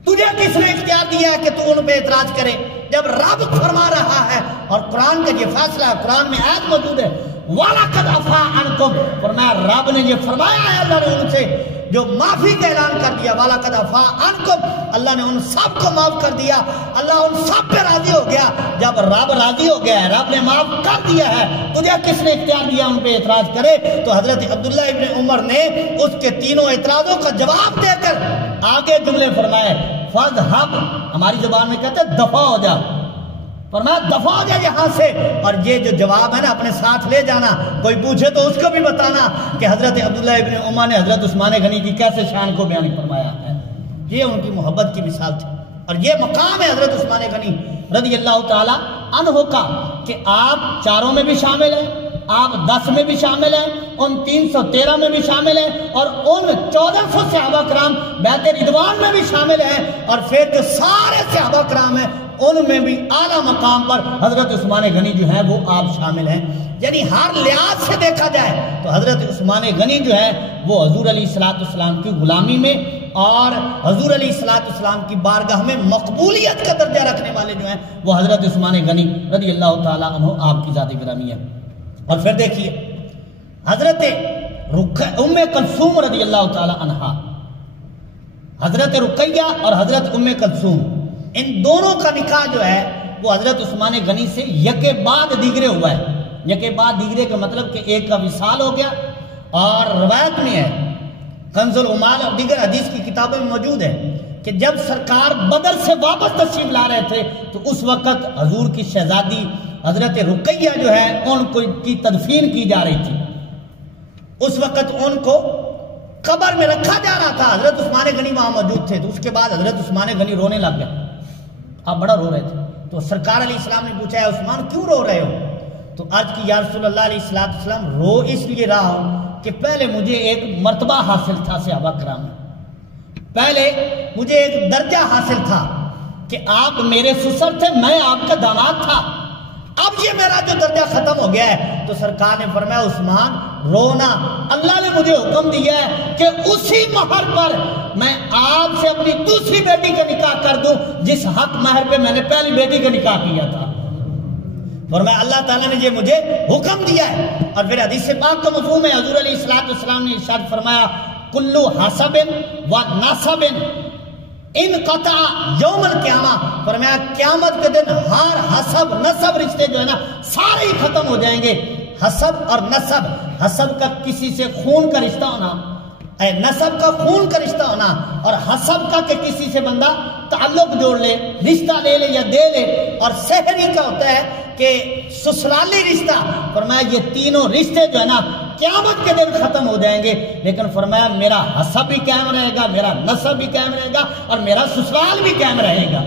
تجھے کس نے اختیار دیا ہے کہ تو ان پہ اعتراض کرے؟ جب رب فرما رہا ہے اور قرآن کا یہ فیصلہ ہے، قرآن میں آیت موجود ہے وَلَقَدْ عَفَا عَنْكُمْ، فرمایا رب نے یہ فرمایا ہے، اللہ نے ان سے جو معافی کا اعلان کر دیا، وَلَقَدْ عَفَا عَنْكُمْ، اللہ نے ان سب کو معاف کر دیا، اللہ ان سب پہ راضی ہو گیا۔ جب رب راضی ہو گیا ہے، رب نے معاف کر دیا ہے، تجھے کس نے اختیار دیا ان پہ اعتراض کرے؟ تو حضرت عبداللہ ابن عمر نے اس کے تینوں اعتراضوں کا جواب دے کر آگے جملے فرمائے فَاذْهَبْ، ہماری زبان میں کہتے ہیں دفع ہو جا، فرمایا دفع ہو جا یہاں سے۔ اور یہ جو جواب ہے نا اپنے ساتھ لے جانا، کوئی پوچھے تو اس کو بھی بتانا کہ حضرت عبداللہ ابن عمر نے حضرت عثمان غنی کی کیسے شان کو بیان فرمایا ہے۔ یہ ان کی محبت کی مثال تھی، اور یہ مقام ہے حضرت عثمان غنی رضی اللہ تعالی عنہ کا کہ آپ چاروں میں بھی شامل ہیں، آپ 10 میں بھی شامل ہیں، ان 313 میں بھی شامل ہیں، اور ان 1400 صحابہ کرام بیعت رضوان میں بھی شامل ہیں، اور پھر جو سارے صحابہ کرام ہیں ان میں بھی اعلیٰ مقام پر حضرت عثمان غنی جو ہے وہ آپ شامل ہیں۔ یعنی ہر لحاظ سے دیکھا جائے تو حضرت عثمان غنی جو ہے وہ حضور علیہ السلام کی غلامی میں اور حضور علیہ السلام کی بارگاہ میں مقبولیت کا درجہ رکھنے والے جو ہیں وہ حضرت عثمان غنی رضی اللہ تعالیٰ عنہ آپ کی ذات گرامی ہے۔ اور پھر دیکھیے حضرت ام کلثوم رضی اللہ تعالیٰ عنہ، حضرت رقیہ اور حضرت ام کلثوم، ان دونوں کا نکاح جو ہے وہ حضرت عثمان غنی سے یکے بعد دیگرے ہوا ہے۔ یکے بعد دیگرے کا مطلب کہ ایک کا وصال ہو گیا، اور روایت میں ہے کنز العمال اور دیگر حدیث کی کتابوں میں موجود ہے کہ جب سرکار بدر سے واپس تشریف لا رہے تھے تو اس وقت حضور کی شہزادی حضرت رقیہ جو ہے ان کو کی تدفین کی جا رہی تھی۔ اس وقت ان کو قبر میں رکھا جا رہا تھا، حضرت عثمان غنی وہاں موجود تھے۔ تو اس کے بعد حضرت عثمان غنی رونے لگ گئے، آپ بڑا رو رہے تھے۔ تو سرکار علیہ السلام نے پوچھا ہے عثمان کیوں رو رہے ہو؟ تو عرض کی یا رسول اللہ علیہ السلام رو اس لیے رہا ہوں کہ پہلے مجھے ایک مرتبہ حاصل تھا صحابہ کرام میں، پہلے مجھے ایک درجہ حاصل تھا کہ آپ میرے سسر تھے، میں آپ کا داماد تھا، اب یہ میرا جو درجہ ختم ہو گیا ہے۔ تو سرکار نے فرمایا عثمان رونا، اللہ نے مجھے حکم دیا ہے کہ اسی مہر پر میں آپ سے اپنی دوسری بیٹی کا نکاح کر دوں جس حق مہر پہ میں نے پہلی بیٹی کا نکاح کیا تھا۔ فرمایا اللہ تعالیٰ نے یہ مجھے حکم دیا ہے۔ اور پھر حدیث پاک کا مفہوم ہے، حضور علیہ السلام نے ارشاد فرمایا کلو حسب و نسب انقطع یوم القیامہ، فرمایا قیامت کے دن ہر حسب نسب رشتے جو ہے نا سارے ہی ختم ہو جائیں گے۔ حسب اور نسب، حسب کا کسی سے خون کا رشتہ ہونا، نسب کا خون کا رشتہ ہونا، اور حسب کا کہ کسی سے بندہ تعلق جوڑ لے، رشتہ لے لے یا دے لے، اور سحری کا ہوتا ہے کہ سسرالی رشتہ۔ فرمایا یہ تینوں رشتے جو ہے نا قیامت کے دن ختم ہو جائیں گے، لیکن فرمایا میرا حسب بھی قائم رہے گا، میرا نسب بھی قائم رہے گا، اور میرا سسرال بھی قائم رہے گا۔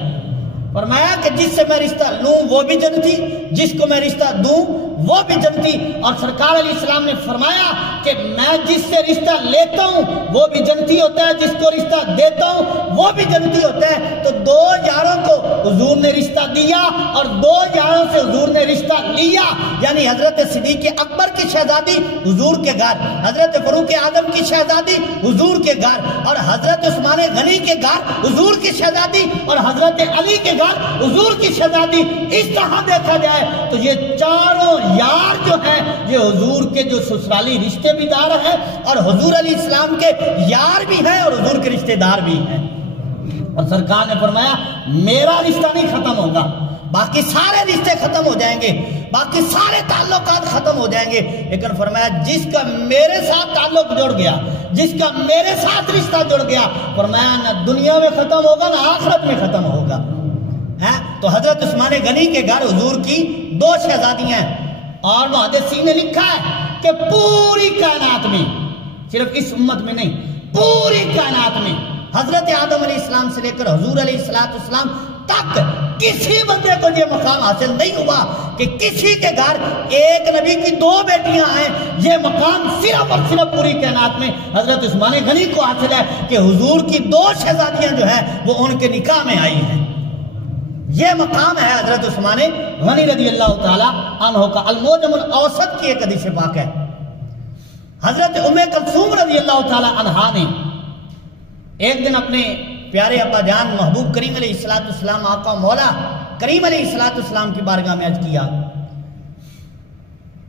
فرمایا کہ جس سے میں رشتہ لوں وہ بھی جنتی، جس کو میں رشتہ دوں وہ بھی جنتی۔ اور سرکار علیہ السلام نے فرمایا کہ میں جس سے رشتہ لیتا ہوں وہ بھی جنتی ہوتا ہے، جس کو رشتہ دیتا ہوں وہ بھی جنتی ہوتا ہے۔ تو دو یاروں کو حضور نے رشتہ دیا اور دو یاروں سے حضور نے رشتہ لیا، یعنی حضرت صدیق اکبر کی شہزادی حضور کے گھر، حضرت فاروق اعظم کی شہزادی حضور کے گھر، اور حضرت عثمان غنی کے گھر حضور کی شہزادی، اور حضرت علی کے گھر حضور کی شہزادی۔ اس طرح دیکھا جائے تو یہ چاروں یار جو ہیں یہ حضور کے جو سسرالی رشتے بھی دار ہیں، اور حضور علیہ السلام کے یار بھی ہیں اور حضور کے رشتے دار بھی ہیں۔ اور سرکار نے فرمایا میرا رشتہ نہیں ختم ہوگا، باقی سارے رشتے ختم ہو جائیں گے، باقی سارے تعلقات ختم ہو جائیں گے، لیکن فرمایا جس کا میرے ساتھ تعلق جڑ گیا، جس کا میرے ساتھ رشتہ جڑ گیا، فرمایا نہ دنیا میں ختم ہوگا نہ آخرت میں ختم ہوگا۔ تو حضرت عثمان غنی کے گھر حضور کی دو شہزادیاں ہیں، اور محدثین نے لکھا ہے کہ پوری کائنات میں، صرف اس امت میں نہیں، پوری کائنات میں حضرت آدم علیہ السلام سے لے کر حضور علیہ السلام تک کسی بندے کو یہ مقام حاصل نہیں ہوا کہ کسی کے گھر ایک نبی کی دو بیٹیاں آئیں۔ یہ مقام صرف اور صرف پوری کائنات میں حضرت عثمان غنی کو حاصل ہے کہ حضور کی دو شہزادیاں جو ہیں وہ ان کے نکاح میں آئی ہیں۔ یہ مقام ہے حضرت عثمان غنی رضی اللہ تعالی عنہ کا۔ المعجم الاوسط کی ایک حدیث پاک ہے، حضرت ام کلثوم رضی اللہ تعالی عنہا نے ایک دن اپنے پیارے ابا جان محبوب کریم علیہ السلام آقا مولا کریم علیہ السلام کی بارگاہ میں عرض کیا۔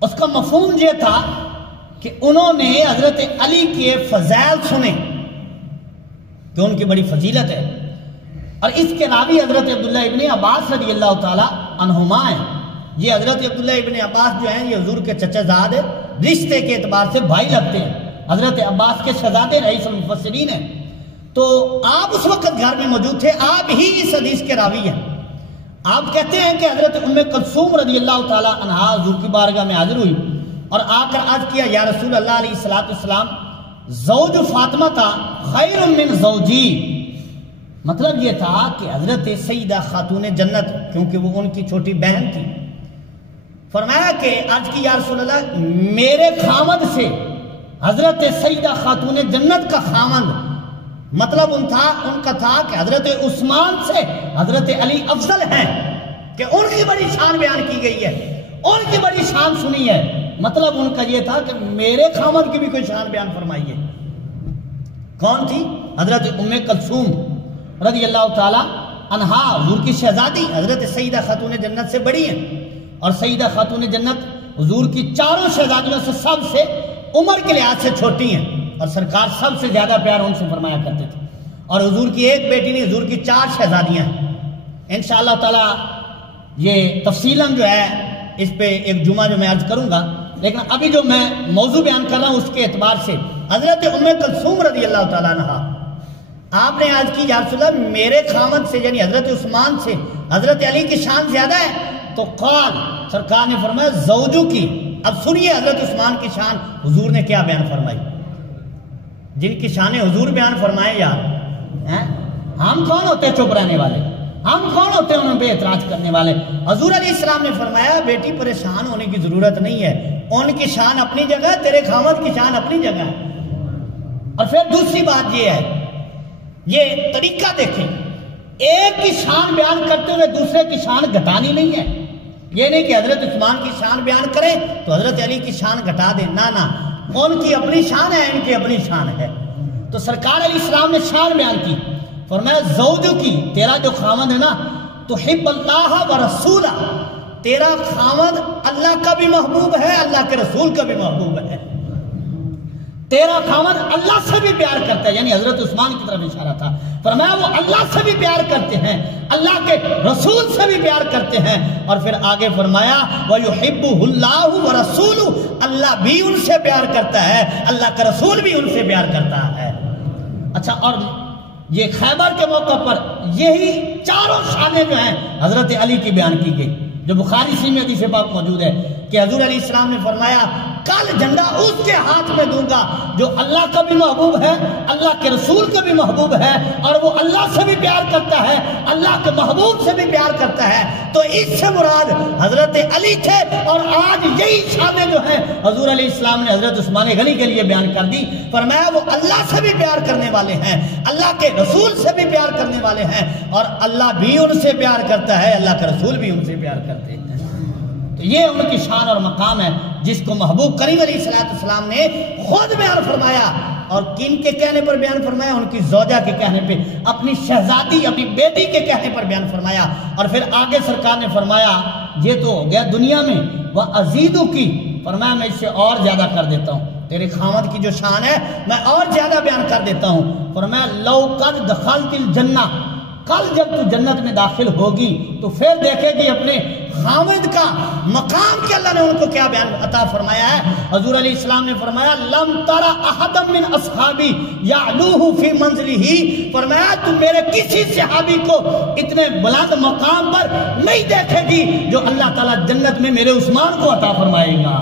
اس کا مفہوم یہ تھا کہ انہوں نے حضرت علی کے فضائل سنے کہ ان کی بڑی فضیلت ہے، اور اس کے راوی حضرت عبداللہ ابن عباس رضی اللہ تعالی عنہما ہیں۔ یہ حضرت عبداللہ ابن عباس جو ہیں یہ حضور کے چچا زاد رشتے کے اعتبار سے بھائی لگتے ہیں، حضرت عباس کے شہزادے رئیس المفسرین ہیں۔ تو آپ اس وقت گھر میں موجود تھے، آپ ہی اس حدیث کے راوی ہیں۔ آپ کہتے ہیں کہ حضرت ام کلثوم رضی اللہ تعالی عنہا حضور کی بارگاہ میں حاضر ہوئی اور آ کر عرض کیا یا رسول اللہ علیہ السلام زوج فاطمہ کا خیر من زوجی، مطلب یہ تھا کہ حضرت سیدہ خاتون جنت، کیونکہ وہ ان کی چھوٹی بہن تھی، فرمایا کہ عرض کی یا رسول اللہ میرے خامد سے حضرت سیدہ خاتون جنت کا خامد، مطلب ان کا تھا کہ حضرت عثمان سے حضرت علی افضل ہیں، کہ ان کی بڑی شان بیان کی گئی ہے، ان کی بڑی شان سنی ہے، مطلب ان کا یہ تھا کہ میرے خامد کی بھی کوئی شان بیان فرمائیے۔ کون تھی؟ حضرت ام کلثوم رضی اللہ تعالی عنہا، حضور کی شہزادی، حضرت سیدہ خاتون جنت سے بڑی ہیں، اور سیدہ خاتون جنت حضور کی چاروں شہزادیوں سے سب سے عمر کے لحاظ سے چھوٹی ہیں، اور سرکار سب سے زیادہ پیار ان سے فرمایا کرتے تھے، اور حضور کی ایک بیٹی نہیں، حضور کی 4 شہزادیاں ہیں۔ انشاءاللہ تعالی یہ تفصیلاً جو ہے اس پہ ایک جمعہ جو میں عرض کروں گا، لیکن ابھی جو میں موضوع بیان کر رہا ہوں اس کے اعتبار سے حضرت ام کلثوم رضی اللہ تعالیٰ عنہا، آپ نے عرض کی یا رسول اللہ میرے خامد سے یعنی حضرت عثمان سے حضرت علی کی شان زیادہ ہے، تو قال سرکار نے فرمایا زوجو کی۔ اب سنیے حضرت عثمان کی شان حضور نے کیا بیان فرمائی، جن کی شان حضور بیان فرمائے یار، ہم کون ہوتے ہیں چپ رہنے والے، ہم کون ہوتے ہیں ان پہ اعتراض کرنے والے؟ حضور علیہ السلام نے فرمایا بیٹی پریشان ہونے کی ضرورت نہیں ہے، ان کی شان اپنی جگہ، تیرے خامد کی شان اپنی جگہ ہے۔ اور پھر دوسری بات یہ ہے، یہ طریقہ دیکھیں، ایک کی شان بیان کرتے ہوئے دوسرے کی شان گھٹانی نہیں ہے، یہ نہیں کہ حضرت عثمان کی شان بیان کریں تو حضرت علی کی شان گھٹا دیں، نہ ان کی اپنی شان ہے، ان کی اپنی شان ہے۔ تو سرکار علیہ السلام نے شان بیان کی، فرمایا زوجو کی، تیرا جو خامد ہے نا، تحب اللہ و رسولہ، تیرا خامد اللہ کا بھی محبوب ہے، اللہ کے رسول کا بھی محبوب ہے، تیرا خامد اللہ سے بھی پیار کرتا ہے، یعنی حضرت عثمان کی طرف اشارہ تھا، فرمایا وہ اللہ سے بھی پیار کرتے ہیں، اللہ کے رسول سے بھی پیار کرتے ہیں، اور پھر آگے فرمایا وَيُحِبُّهُ اللَّهُ وَرَسُولُهُ، اللہ بھی ان سے پیار کرتا ہے، اللہ کا رسول بھی ان سے پیار کرتا ہے۔ اچھا، اور یہ خیبر کے موقع پر یہی چاروں شانیں جو ہیں حضرت علی کی بیان کی گئی، جو بخاری شریف میں حدیث پاک موجود ہے کہ حضور علیہ السلام نے فرمایا کل جھنڈا اس کے ہاتھ میں دوں گا جو اللہ کا بھی محبوب ہے، اللہ کے رسول کا بھی محبوب ہے، اور وہ اللہ سے بھی پیار کرتا ہے، اللہ کے محبوب سے بھی پیار کرتا ہے۔ تو اس سے مراد حضرت علی تھے، اور آج یہی شانیں جو ہیں حضور علیہ السلام نے حضرت عثمان غنی کے لیے بیان کر دی، فرمایا وہ اللہ سے بھی پیار کرنے والے ہیں، اللہ کے رسول سے بھی پیار کرنے والے ہیں، اور اللہ بھی ان سے پیار کرتا ہے، اللہ کا رسول بھی ان سے پیار کرتے ہیں۔ تو یہ ان کی شان اور مقام ہے جس کو محبوب کریم علیہ السلام نے خود بیان فرمایا، اور کن کے کہنے پر بیان فرمایا؟ ان کی زوجہ کے کہنے پہ، اپنی شہزادی اپنی بیٹی کے کہنے پر بیان فرمایا۔ اور پھر آگے سرکار نے فرمایا یہ تو ہو گیا دنیا میں، وہ عزیزوں کی، فرمایا میں اس سے اور زیادہ کر دیتا ہوں، تیرے خامد کی جو شان ہے میں اور زیادہ بیان کر دیتا ہوں۔ فرمایا لو قد دخلت الجنہ، کل جب تو جنت میں داخل ہوگی تو پھر دیکھے گی اپنے خامد کا مقام کہ اللہ نے ان کو کیا بیان عطا فرمایا ہے۔ حضور علیہ السلام نے فرمایا لم ترى احدا من اصحابی یعلوہ فی منزلہ، فرمایا تم میرے کسی صحابی کو اتنے بلند مقام پر نہیں دیکھے گی جو اللہ تعالیٰ جنت میں میرے عثمان کو عطا فرمائے گا۔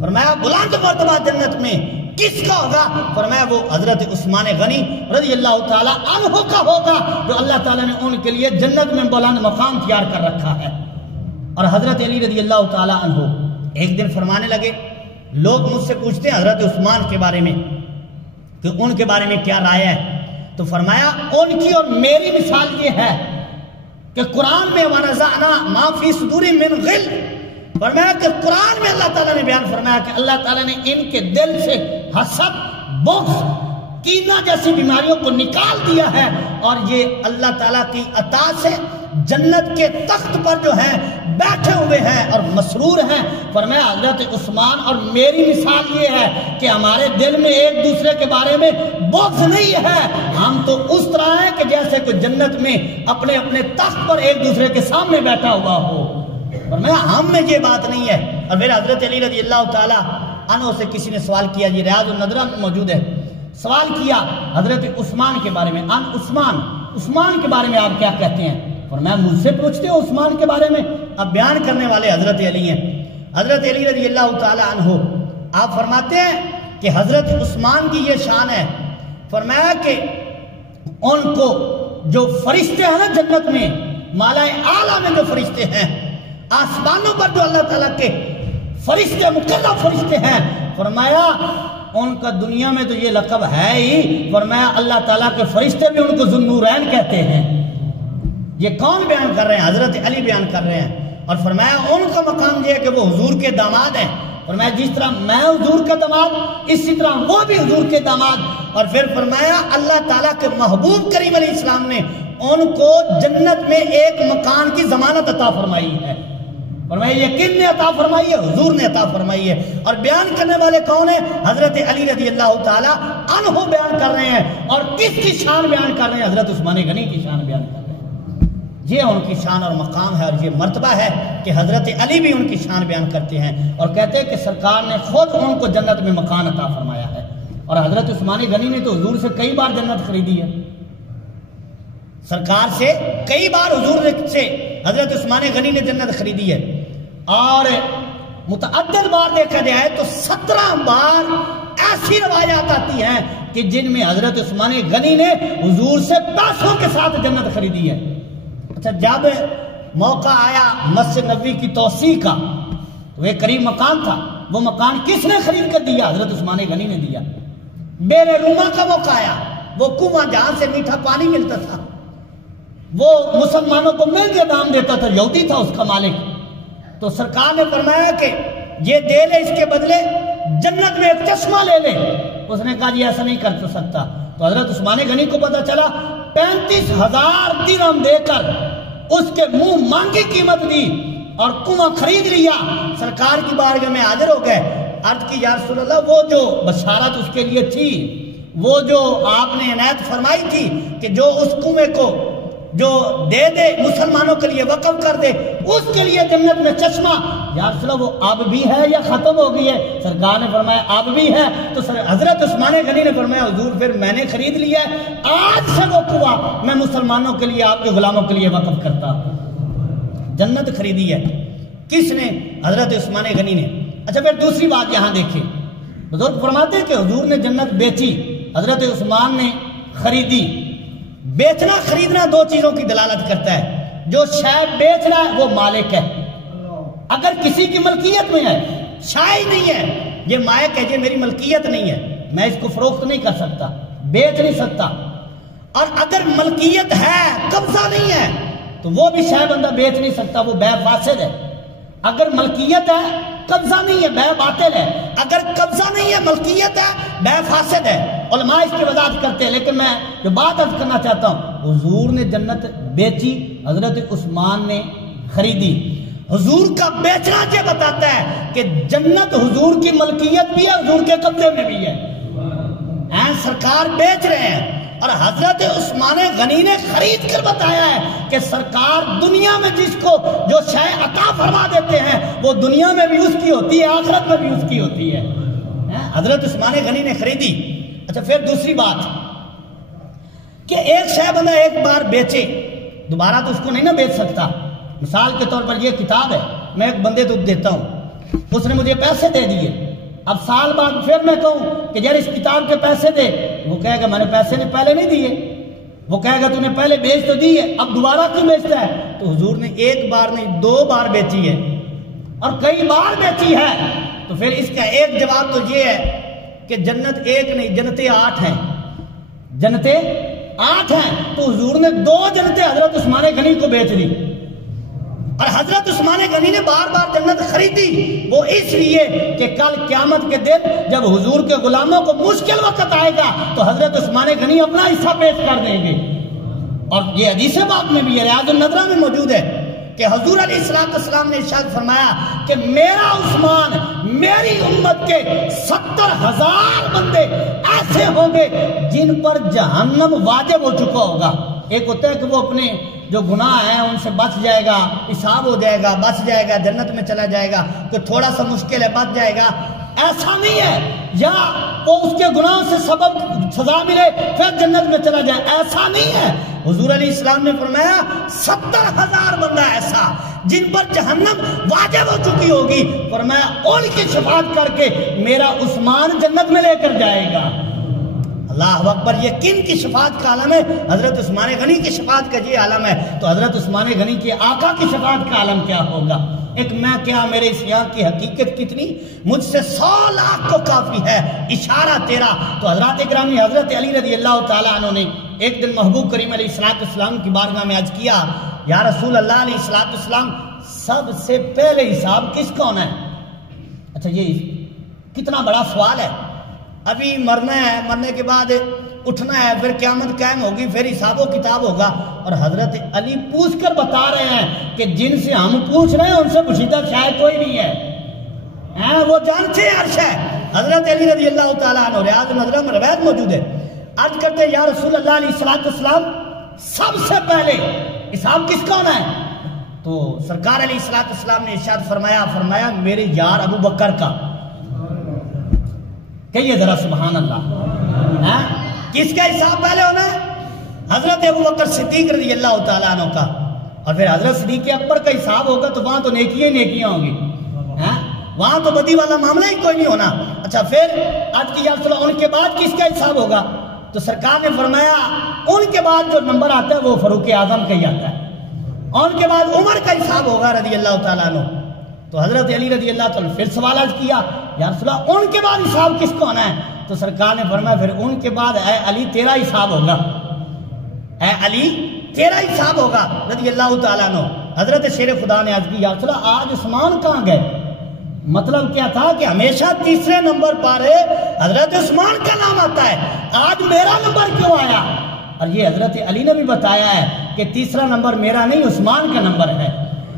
فرمایا بلند مرتبہ جنت میں کس کا ہوگا؟ فرمایا وہ حضرت عثمان غنی رضی اللہ تعالیٰ عنہ کا ہوگا، جو اللہ تعالیٰ نے ان کے لیے جنت میں بلند مقام تیار کر رکھا ہے۔ اور حضرت علی رضی اللہ تعالیٰ عنہ ایک دن فرمانے لگے، لوگ مجھ سے پوچھتے ہیں حضرت عثمان کے بارے میں کہ ان کے بارے میں کیا رائے ہے، تو فرمایا ان کی اور میری مثال یہ ہے کہ قرآن میں وَنَزَعْنَا مَا فِي صُدُورِهِم مِّن غِلٍّ، فرمایا کہ قرآن میں اللہ تعالیٰ نے بیان فرمایا کہ اللہ تعالیٰ نے ان کے دل سے حسد، بغض، کینہ جیسی بیماریوں کو نکال دیا ہے، اور یہ اللہ تعالیٰ کی عطا سے جنت کے تخت پر جو ہیں بیٹھے ہوئے ہیں اور مسرور ہیں۔ فرمایا حضرت عثمان اور میری مثال یہ ہے کہ ہمارے دل میں ایک دوسرے کے بارے میں بغض نہیں ہے، ہم تو اس طرح ہیں کہ جیسے کوئی جنت میں اپنے اپنے تخت پر ایک دوسرے کے سامنے بیٹھا ہوا ہو، فرمایا ہم میں یہ بات نہیں ہے۔ اور پھر حضرت علی رضی اللہ تعالیٰ عنہ سے کسی نے سوال کیا، یہ ریاض النظرہ میں موجود ہے، سوال کیا حضرت عثمان کے بارے میں، عثمان کے بارے میں آپ کیا کہتے ہیں؟ فرمایا مجھ سے پوچھتے ہو عثمان کے بارے میں؟ اب بیان کرنے والے حضرت علی ہیں۔ حضرت علی رضی اللہ تعالیٰ عنہ آپ فرماتے ہیں کہ حضرت عثمان کی یہ شان ہے، فرمایا کہ ان کو جو فرشتے ہیں نا جنت میں، مالائے اعلیٰ میں جو فرشتے ہیں، آسمانوں پر جو اللہ تعالیٰ کے فرشتے مکرم فرشتے ہیں، فرمایا ان کا دنیا میں تو یہ لقب ہے ہی، فرمایا اللہ تعالیٰ کے فرشتے بھی ان کو ذو النورین کہتے ہیں۔ یہ کون بیان کر رہے ہیں؟ حضرت علی بیان کر رہے ہیں، اور فرمایا ان کا مقام یہ ہے کہ وہ حضور کے داماد ہیں، فرمایا جس طرح میں حضور کا داماد اسی طرح وہ بھی حضور کے داماد. اور پھر فرمایا اللہ تعالیٰ کے محبوب کریم علیہ السلام نے ان کو جنت میں ایک مکان کی ضمانت عطا فرمائی ہے. فرمایا یہ کن نے عطا فرمائی ہے؟ حضور نے عطا فرمائی ہے. اور بیان کرنے والے کون ہیں؟ حضرت علی رضی اللہ تعالیٰ عنہ بیان کر رہے ہیں. اور کس کی شان بیان کر رہے ہیں؟ حضرت عثمان غنی کی شان بیان کر رہے ہیں. یہ ان کی شان اور مقام ہے اور یہ مرتبہ ہے کہ حضرت علی بھی ان کی شان بیان کرتے ہیں اور کہتے ہیں کہ سرکار نے خود ان کو جنت میں مکان عطا فرمایا ہے. اور حضرت عثمان غنی نے تو حضور سے کئی بار جنت خریدی ہے. سرکار سے کئی بار حضور سے حضرت عثمان غنی نے جنت خریدی ہے. اور متعدد بار دیکھا جائے تو 17 بار ایسی روایات آتی ہیں کہ جن میں حضرت عثمان غنی نے حضور سے پیسوں کے ساتھ جنت خریدی ہے. اچھا جب موقع آیا مسجد نبوی کی توسیع کا تو وہ قریب مکان تھا. وہ مکان کس نے خرید کر دیا؟ حضرت عثمان غنی نے دیا. بیر روما کا موقع آیا، وہ کنواں جہاں سے میٹھا پانی ملتا تھا، وہ مسلمانوں کو مہنگے دام دیتا تھا، یہودی تھا اس کا مالک. تو سرکار نے فرمایا کہ یہ دے لے، اس کے بدلے جنت میں ایک چشمہ لے لے. اس نے کہا جی ایسا نہیں کر سکتا. تو حضرت عثمان غنی کو پتا چلا 35,000 درہم دے کر اس کے منہ مانگی قیمت دی اور کنواں خرید لیا. سرکار کی بارگاہ میں حاضر ہو گئے. عرض کی یا رسول اللہ، وہ جو بشارت اس کے لیے تھی، وہ جو آپ نے عنایت فرمائی تھی کہ جو اس کنویں کو جو دے دے مسلمانوں کے لیے وقف کر دے، اس کے لیے جنت میں چشمہ، یا رسول اللہ وہ اب بھی ہے یا ختم ہو گئی ہے؟ سرکار نے فرمایا اب بھی ہے. تو حضرت عثمان غنی نے فرمایا حضور پھر میں نے خرید لیا ہے، آج سے وہ کنواں میں مسلمانوں کے لیے، آپ کے غلاموں کے لیے وقف کرتا. جنت خریدی ہے کس نے؟ حضرت عثمان غنی نے. اچھا پھر دوسری بات یہاں دیکھیں، بزرگ فرماتے ہیں کہ حضور نے جنت بیچی، حضرت عثمان نے خریدی. بیچنا خریدنا دو چیزوں کی دلالت کرتا ہے. جو شے بیچ رہا ہے وہ مالک ہے. اگر کسی کی ملکیت میں ہے، شے نہیں ہے، یہ مالک ہے، یہ میری ملکیت نہیں ہے، میں اس کو فروخت نہیں کر سکتا، بیچ نہیں سکتا. اور اگر ملکیت ہے، قبضہ نہیں ہے، تو وہ بھی شے بندہ بیچ نہیں سکتا، وہ بیع فاسد ہے. اگر ملکیت ہے، قبضہ نہیں ہے، بیع باطل ہے. اگر قبضہ نہیں ہے، ملکیت ہے، بیع فاسد ہے. علماء اس کی وضاحت کرتے ہیں. لیکن میں جو بات عرض کرنا چاہتا ہوں، حضور نے جنت بیچی، حضرت عثمان نے خریدی. حضور کا بیچنا یہ بتاتا ہے کہ جنت حضور کی ملکیت بھی ہے، حضور کے قبضے میں بھی ہے. سرکار بیچ رہے ہیں. اور حضرت عثمان غنی نے خرید کر بتایا ہے کہ سرکار دنیا میں جس کو جو شے عطا فرما دیتے ہیں وہ دنیا میں بھی اس کی ہوتی ہے، آخرت میں بھی اس کی ہوتی ہے. حضرت عثمان غنی نے خریدی. اچھا پھر دوسری بات کہ ایک شے بندہ ایک بار بیچے، دوبارہ تو اس کو نہیں نہ بیچ سکتا. مثال کے طور پر یہ کتاب ہے، میں ایک بندے کو دیتا ہوں، اس نے مجھے پیسے دے دیے. اب سال بعد پھر میں کہوں کہ یار اس کتاب کے پیسے دے، وہ کہے گا میں نے پیسے پہلے نہیں دیے. وہ کہے گا تو نے پہلے بیچ تو دی ہے، اب دوبارہ کیوں بیچتا ہے؟ تو حضور نے ایک بار نہیں 2 بار بیچی ہے اور کئی بار بیچی ہے. تو پھر اس کا ایک جواب تو یہ ہے کہ جنت ایک نہیں، جنتیں 8 ہیں. جنتیں 8 ہیں. تو حضور نے 2 جنتیں حضرت عثمان غنی کو بیچ دی. اور حضرت عثمان غنی نے بار بار جنت خریدی، وہ اس لیے کہ کل قیامت کے دن جب حضور کے غلاموں کو مشکل وقت آئے گا تو حضرت عثمان غنی اپنا حصہ پیش کر دیں گے. اور یہ حدیث پاک میں بھی ریاض النظرہ میں موجود ہے کہ حضور علیہ السلام نے ارشاد فرمایا کہ میرا عثمان میری امت کے 70,000 بندے ایسے ہوں گے جن پر جہنم واجب ہو چکا ہوگا. ایک ہوتا ہے کہ وہ اپنے جو گناہ ہیں ان سے بچ جائے گا، حساب ہو جائے گا، بچ جائے گا، جنت میں چلا جائے گا. کوئی تھوڑا سا مشکل ہے، بچ جائے گا، ایسا نہیں ہے. یا وہ اس کے گناہوں سے سبب سزا ملے پھر جنت میں چلا جائے، ایسا نہیں ہے. حضور علیہ السلام نے فرمایا 70,000 بندہ ایسا جن پر جہنم واجب ہو چکی ہوگی، فرمایا ان کی شفاعت کر کے میرا عثمان جنت میں لے کر جائے گا. اللہ اکبر. یہ کن کی شفاعت کا عالم ہے؟ حضرت عثمان غنی کی شفاعت کا یہ عالم ہے. تو حضرت عثمان غنی کے آقا کی شفاعت کا عالم کیا ہوگا؟ ایک میں کیا میرے اس یہاں کی حقیقت کتنی، مجھ سے 100 لاکھ کو کافی ہے، اشارہ تیرا. تو حضرات اکرامی حضرت علی رضی اللہ تعالیٰ عنہ نے ایک دن محبوب کریم علیہ السلام کی بارگاہ میں عرض کیا، یا رسول اللہ علیہ السلام سب سے پہلے حساب کس کا ہونا ہے؟ اچھا یہ کتنا بڑا سوال ہے. ابھی مرنا ہے, مرنے کے بعد اٹھنا ہے, پھر قیامت قائم ہوگی, پھر حساب و کتاب ہوگا. اور حضرت علی پوچھ کر بتا رہے ہیں کہ جن سے ہم پوچھ رہے ہیں ان سے پوشیدہ شاید کوئی نہیں ہے, وہ جانتے ہیں عرش ہے. حضرت علی رضی اللہ تعالیٰ عنہ ریاض نظرہ میں روایت موجود ہے, عرض کرتے ہیں یا رسول اللہ علیہ السلام سب سے پہلے حساب کس کا ہونا ہے؟ تو سرکار علیہ السلام نے ارشاد فرمایا میرے یار ابو بکر کا. کہیے ذرا سبحان اللہ. کس کا حساب پہلے ہونا ہے؟ حضرت ابو بکر صدیق رضی اللہ تعالیٰ عنہ کا. اور پھر حضرت صدیق اکبر کا حساب ہوگا تو وہاں تو نیکیاں نیکیاں ہوں گی, وہاں تو بدی والا معاملہ ہی کوئی نہیں ہونا. اچھا پھر آج کی یا رسول اللہ ان کے بعد کس کا حساب ہوگا؟ تو سرکار نے فرمایا ان کے بعد جو نمبر آتا ہے وہ فاروق اعظم کا ہی آتا ہے, اور ان کے بعد عمر کا حساب ہوگا رضی اللہ تعالیٰ عنہ. تو حضرت علی رضی اللہ تعالیٰ پھر سوال عرض کیا یا رسول اللہ ان کے بعد حساب کس کو ہونا ہے؟ تو سرکار نے فرمایا پھر ان کے بعد اے علی تیرا حساب ہوگا, اے علی تیرا حساب ہوگا رضی اللہ تعالیٰ عنہ. حضرت شیر خدا نے عرض کی یا رسول اللہ آج عثمان کہاں گئے؟ مطلب کیا تھا کہ ہمیشہ تیسرے نمبر پر حضرت عثمان کا نام آتا ہے, آج میرا نمبر کیوں آیا؟ اور یہ حضرت علی نے بھی بتایا ہے کہ تیسرا نمبر میرا نہیں عثمان کا نمبر ہے.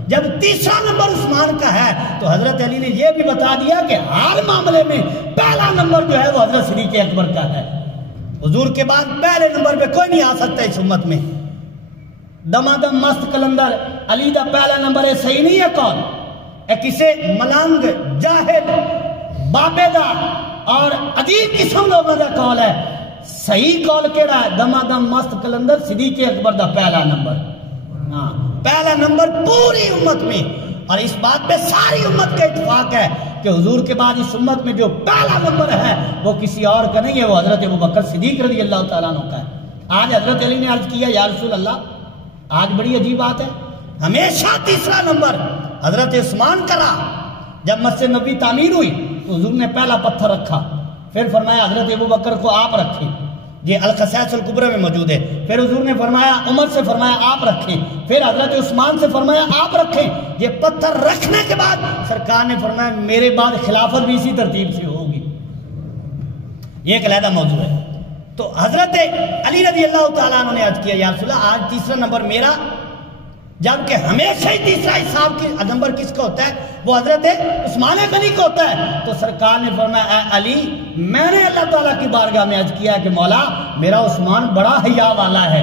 جب تیسرا نمبر عثمان کا ہے تو حضرت علی نے یہ بھی بتا دیا کہ ہر معاملے میں پہلا نمبر جو ہے وہ حضرت صدیق اکبر کا ہے. حضور کے بعد پہلے نمبر پہ کوئی نہیں آ سکتا اس امت میں. دمادم مست کلندر علی دا پہلا نمبر ہے, صحیح نہیں ہے کون؟ کسے ملنگ جاہل بابے دا اور عجیب قسم لوگوں دا کال ہے. صحیح کال کیڑا ہے؟ دمادم مست کلندر صدیق اکبر دا پہلا نمبر, پہلا نمبر پوری امت میں. اور اس بات پہ ساری امت کا اتفاق ہے کہ حضور کے بعد اس امت میں جو پہلا نمبر ہے وہ کسی اور کا نہیں ہے, وہ حضرت ابو بکر صدیق رضی اللہ تعالیٰ عنہ کا ہے. آج حضرت علی نے عرض کیا یا رسول اللہ آج بڑی عجیب بات ہے, ہمیشہ تیسرا نمبر حضرت عثمان کرا. جب مسجد نبی تعمیر ہوئی تو حضور نے پہلا پتھر رکھا, پھر فرمایا حضرت ابو بکر کو آپ رکھیں, یہ القصائص الکبری میں موجود ہے. پھر حضور نے فرمایا عمر سے فرمایا آپ رکھیں, پھر حضرت عثمان سے فرمایا آپ رکھیں. یہ پتھر رکھنے کے بعد سرکار نے فرمایا میرے بعد خلافت بھی اسی ترتیب سے ہوگی. یہ ایک علیحدہ موضوع ہے. تو حضرت علی رضی اللہ تعالیٰ عنہ نے عرض کیا یا رسول اللہ آج تیسرا نمبر میرا, جبکہ ہمیشہ ہی تیسرا حساب کی نمبر کس کا ہوتا ہے؟ وہ حضرت عثمان غنی کا ہوتا ہے. تو سرکار نے فرمایا اے علی میں نے اللہ تعالیٰ کی بارگاہ میں عرض کیا کہ مولا میرا عثمان بڑا حیا والا ہے,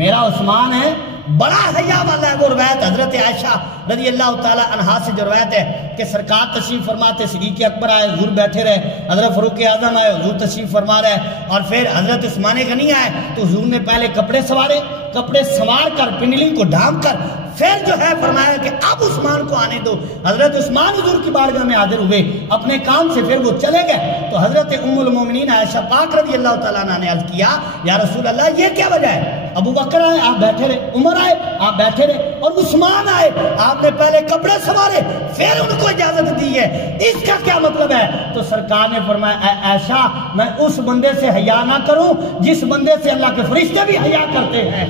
میرا عثمان ہے بڑا حیا والا ہے. وہ روایت حضرت عائشہ رضی اللہ تعالیٰ عنہا سے جو روایت ہے کہ سرکار تشریف فرماتے, صدیق اکبر آئے, حضور بیٹھے رہے, حضرت فاروق اعظم آئے, حضور تشریف فرما رہے, اور پھر حضرت عثمان غنی آئے تو حضور نے پہلے کپڑے سوارے, کپڑے سوار کر پنڈلی کو ڈھانپ کر پھر جو ہے فرمایا کہ اب عثمان کو آنے دو. حضرت عثمان حضور کی بارگاہ میں حاضر ہوئے اپنے کام سے, پھر وہ چلے گئے. تو حضرت ام المومنین عائشہ پاک رضی اللہ تعالیٰ عنہ نے عرض کیا یا رسول اللہ یہ کیا وجہ ہے؟ ابو بکر آئے آپ بیٹھے رہے, عمر آئے آپ بیٹھے رہے, اور عثمان آئے آپ نے پہلے کپڑے سوارے پھر ان کو اجازت دی ہے, اس کا کیا مطلب ہے؟ تو سرکار نے فرمایا اے عائشہ میں اس بندے سے حیا نہ کروں جس بندے سے اللہ کے فرشتے بھی حیا کرتے ہیں.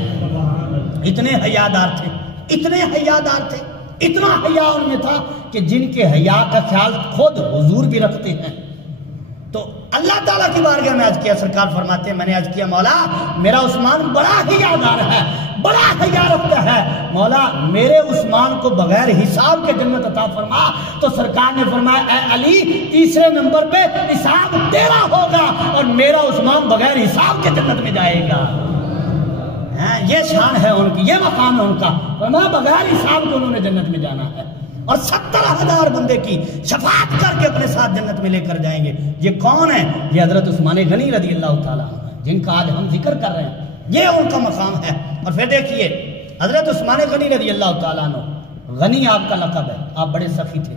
اتنے حیادار تھے, اتنے حیادار تھے, اتنا حیا ان میں تھا کہ جن کے حیا کا خیال خود حضور بھی رکھتے ہیں. تو اللہ تعالیٰ کی بارگاہ میں عرض کیا, سرکار فرماتے ہیں میں نے عرض کیا مولا میرا عثمان بڑا حیادار ہے, بڑا حیا رکھتا ہے, مولا میرے عثمان کو بغیر حساب کے جنت عطا فرما. تو سرکار نے فرمایا اے علی تیسرے نمبر پہ حساب تیرا ہوگا اور میرا عثمان بغیر حساب کے جنت میں جائے گا. یہ شان ہے ان کی, یہ مقام ہے ان کا, فرمایا بغیر حساب کے انہوں نے جنت میں جانا ہے, اور 70,000 بندے کی شفاعت کر کے اپنے ساتھ جنت میں لے کر جائیں گے. یہ کون ہے؟ یہ حضرت عثمان غنی رضی اللہ تعالیٰ عنہ جن کا آج ہم ذکر کر رہے ہیں, یہ ان کا مقام ہے. اور پھر دیکھیے حضرت عثمان غنی رضی اللہ تعالیٰ عنہ, غنی آپ کا لقب ہے, آپ بڑے سخی تھے,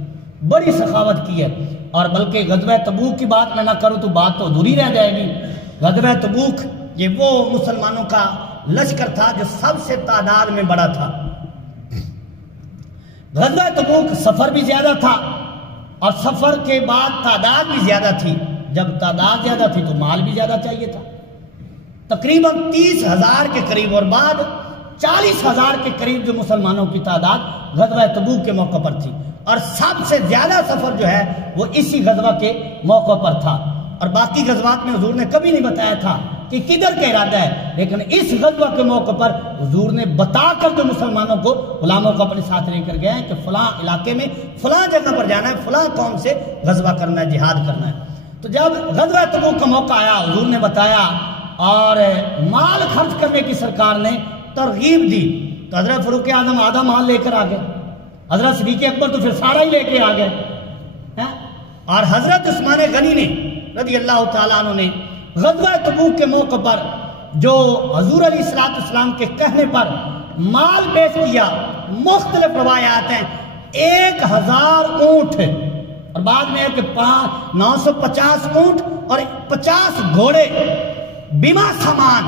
بڑی سخاوت کی ہے. اور بلکہ غزوہ تبوک کی بات میں نہ کروں تو بات تو ادھوری رہ جائے گی. غزوہ تبوک یہ وہ مسلمانوں کا لشکر تھا جو سب سے تعداد میں بڑا تھا. غزوہ تبوک سفر بھی زیادہ تھا اور سفر کے بعد تعداد بھی زیادہ تھی. جب تعداد زیادہ تھی تو مال بھی زیادہ چاہیے تھا. تقریباً 30,000 کے قریب اور بعد 40,000 کے قریب جو مسلمانوں کی تعداد غزوہ تبوک کے موقع پر تھی. اور سب سے زیادہ سفر جو ہے وہ اسی غزوہ کے موقع پر تھا، اور باقی غزوات میں حضور نے کبھی نہیں بتایا تھا کہ کدھر کا ارادہ ہے، لیکن اس غزوہ کے موقع پر حضور نے بتا کر جو مسلمانوں کو، غلاموں کو اپنے ساتھ لے کر گئے ہیں کہ فلاں علاقے میں فلاں جگہ پر جانا ہے، فلاں قوم سے غزوہ کرنا ہے، جہاد کرنا ہے۔ تو جب غزوہ تبوک کا موقع آیا حضور نے بتایا اور مال خرچ کرنے کی سرکار نے ترغیب دی، تو حضرت فاروق اعظم آدھا مال لے کر آ گئے، حضرت صدیق اکبر تو پھر سارا ہی لے کے آ گئے، اور حضرت عثمان غنی نے رضی اللہ تعالیٰ عنہ نے غزوہ تبوک کے موقع پر جو حضور علیہ السلام کے کہنے پر مال پیش کیا، مختلف روایات ہیں 1000 اونٹ، اور بعد میں ہے کہ 950 اونٹ اور 50 گھوڑے، بیما سامان،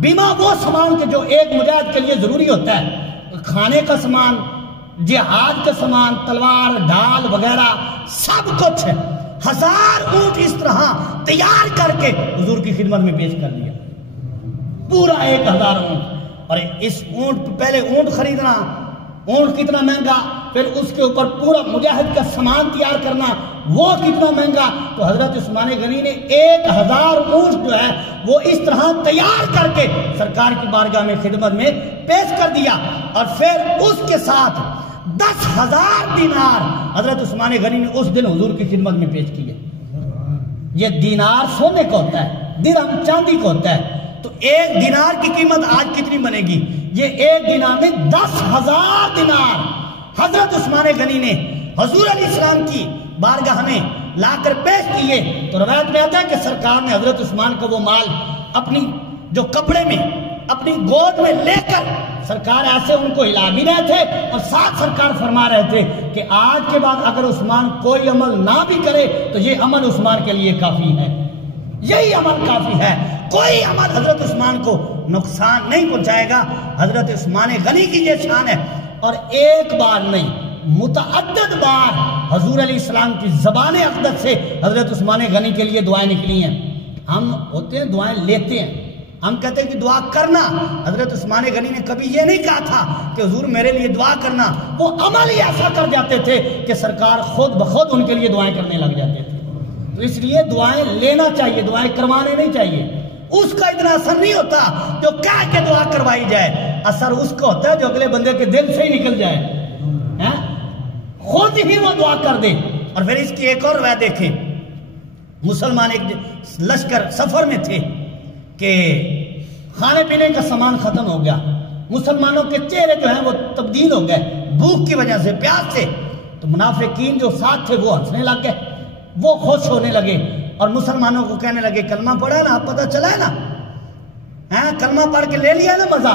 بیما وہ سامان کہ جو ایک مجاہد کے لیے ضروری ہوتا ہے، کھانے کا سامان، جہاد کا سامان، تلوار، ڈھال وغیرہ سب کچھ 1000 اونٹ اس طرح تیار کر کے حضور کی خدمت میں پیش کر دیا، پورا 1000 اونٹ۔ اور اس اونٹ پہلے اونٹ خریدنا، اونٹ کتنا مہنگا، پھر اس کے اوپر پورا مجاہد کا سامان تیار کرنا وہ کتنا مہنگا، تو حضرت عثمان غنی نے 1000 اونٹ جو ہے وہ اس طرح تیار کر کے سرکار کی بارگاہ میں خدمت میں پیش کر دیا، اور پھر اس کے ساتھ 10,000 دینار حضرت عثمان غنی نے اس دن حضور کی خدمت میں پیش کیے۔ یہ دینار سونے کا ہوتا ہے، درہم چاندی کا ہوتا ہے، تو ایک دینار کی قیمت آج کتنی بنے گی؟ یہ ایک دینار میں 10,000 دینار حضرت عثمان غنی نے حضور علیہ السلام کی بارگاہ میں لا کر پیش کیے۔ تو روایت میں آتا ہے کہ سرکار نے حضرت عثمان کا وہ مال اپنی جو کپڑے میں اپنی گود میں لے کر سرکار ایسے ان کو ہلا بھی رہے تھے، اور ساتھ سرکار فرما رہے تھے کہ آج کے بعد اگر عثمان کوئی عمل نہ بھی کرے تو یہ عمل عثمان کے لیے کافی ہے، یہی عمل کافی ہے، کوئی عمل حضرت عثمان کو نقصان نہیں پہنچائے گا۔ حضرت عثمان غنی کی یہ شان ہے، اور ایک بار نہیں متعدد بار حضور علیہ السلام کی زبان اقدس سے حضرت عثمان غنی کے لیے دعائیں نکلی ہیں۔ ہم ہوتے ہیں دعائیں لیتے ہیں، ہم کہتے ہیں کہ دعا کرنا، حضرت عثمان غنی نے کبھی یہ نہیں کہا تھا کہ حضور میرے لیے دعا کرنا، وہ عمل ہی ایسا کر جاتے تھے کہ سرکار خود بخود ان کے لیے دعائیں کرنے لگ جاتے تھے۔ تو اس لیے دعائیں لینا چاہیے، دعائیں کروانے نہیں چاہیے۔ اس کا اتنا اثر نہیں ہوتا جو کہہ کے دعا کروائی جائے، اثر اس کا ہوتا ہے جو اگلے بندے کے دل سے ہی نکل جائے، خود ہی وہ دعا کر دے۔ اور پھر اس کی ایک اور روایت دیکھیں، مسلمان ایک لشکر سفر میں تھے کہ کھانے پینے کا سامان ختم ہو گیا، مسلمانوں کے چہرے جو ہیں وہ تبدیل ہو گئے بھوک کی وجہ سے، پیاس سے، تو منافقین جو ساتھ تھے وہ ہنسنے لگ گئے، وہ خوش ہونے لگے اور مسلمانوں کو کہنے لگے کلمہ پڑھا نا، اب پتہ چلا ہے نا، کلمہ پڑھ کے لے لیا نا مزہ،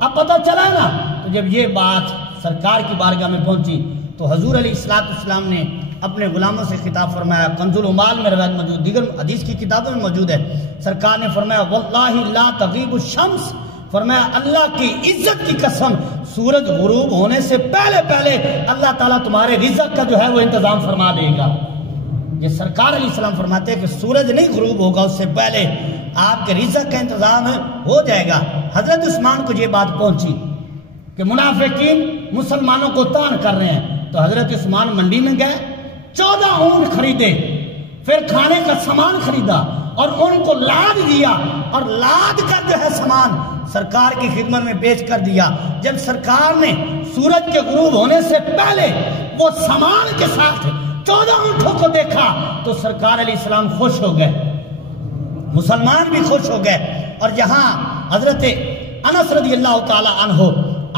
اب پتہ چلا ہے نا۔ تو جب یہ بات سرکار کی بارگاہ میں پہنچی تو حضور علیہ السلام نے اپنے غلاموں سے خطاب فرمایا، کنز العمال میں روایت موجود، دیگر حدیث کی کتابوں میں موجود ہے، سرکار نے فرمایا واللہ لا تغیب الشمس، فرمایا اللہ کی عزت کی قسم سورج غروب ہونے سے پہلے پہلے اللہ تعالیٰ تمہارے رزق کا جو ہے وہ انتظام فرما دے گا۔ یہ سرکار علیہ السلام فرماتے ہیں کہ سورج نہیں غروب ہوگا اس سے پہلے آپ کے رزق کا انتظام ہو جائے گا۔ حضرت عثمان کو یہ بات پہنچی کہ منافقین مسلمانوں کو تان کر رہے ہیں، تو حضرت عثمان منڈی میں گئے، 14 اونٹ خریدے، پھر کھانے کا سامان خریدا اور ان کو لاد دیا، اور لاد کر جو ہے سامان سرکار کی خدمت میں پیش کر دیا۔ جب سرکار نے سورج کے غروب ہونے سے پہلے وہ سامان کے ساتھ 14 اونٹوں کو دیکھا تو سرکار علیہ السلام خوش ہو گئے، مسلمان بھی خوش ہو گئے۔ اور یہاں حضرت انس رضی اللہ تعالی عنہ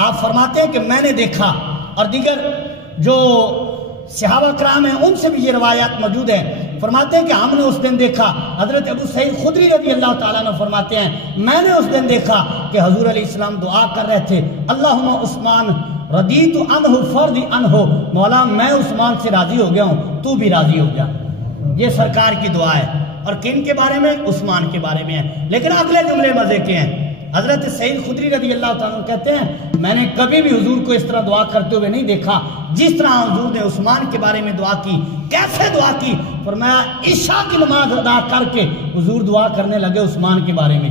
آپ فرماتے ہیں کہ میں نے دیکھا، اور دیگر جو صحابہ کرام ہیں ان سے بھی یہ روایات موجود ہیں، فرماتے ہیں کہ ہم نے اس دن دیکھا، حضرت ابو سعید خدری رضی اللہ تعالیٰ عنہ فرماتے ہیں میں نے اس دن دیکھا کہ حضور علیہ السلام دعا کر رہے تھے، اللہم عثمان رضیت عنہ فرض عنہ، مولا میں عثمان سے راضی ہو گیا ہوں، تو بھی راضی ہو گیا۔ یہ سرکار کی دعا ہے، اور کن کے بارے میں؟ عثمان کے بارے میں ہے۔ لیکن اگلے جملے مزے کے ہیں، حضرت سعید خدری رضی اللہ تعالیٰ عنہ کہتے ہیں میں نے کبھی بھی حضور کو اس طرح دعا کرتے ہوئے نہیں دیکھا جس طرح حضور نے عثمان کے بارے میں دعا کی۔ کیسے دعا کی؟ فرمایا عشاء کی نماز ادا کر کے حضور دعا کرنے لگے عثمان کے بارے میں،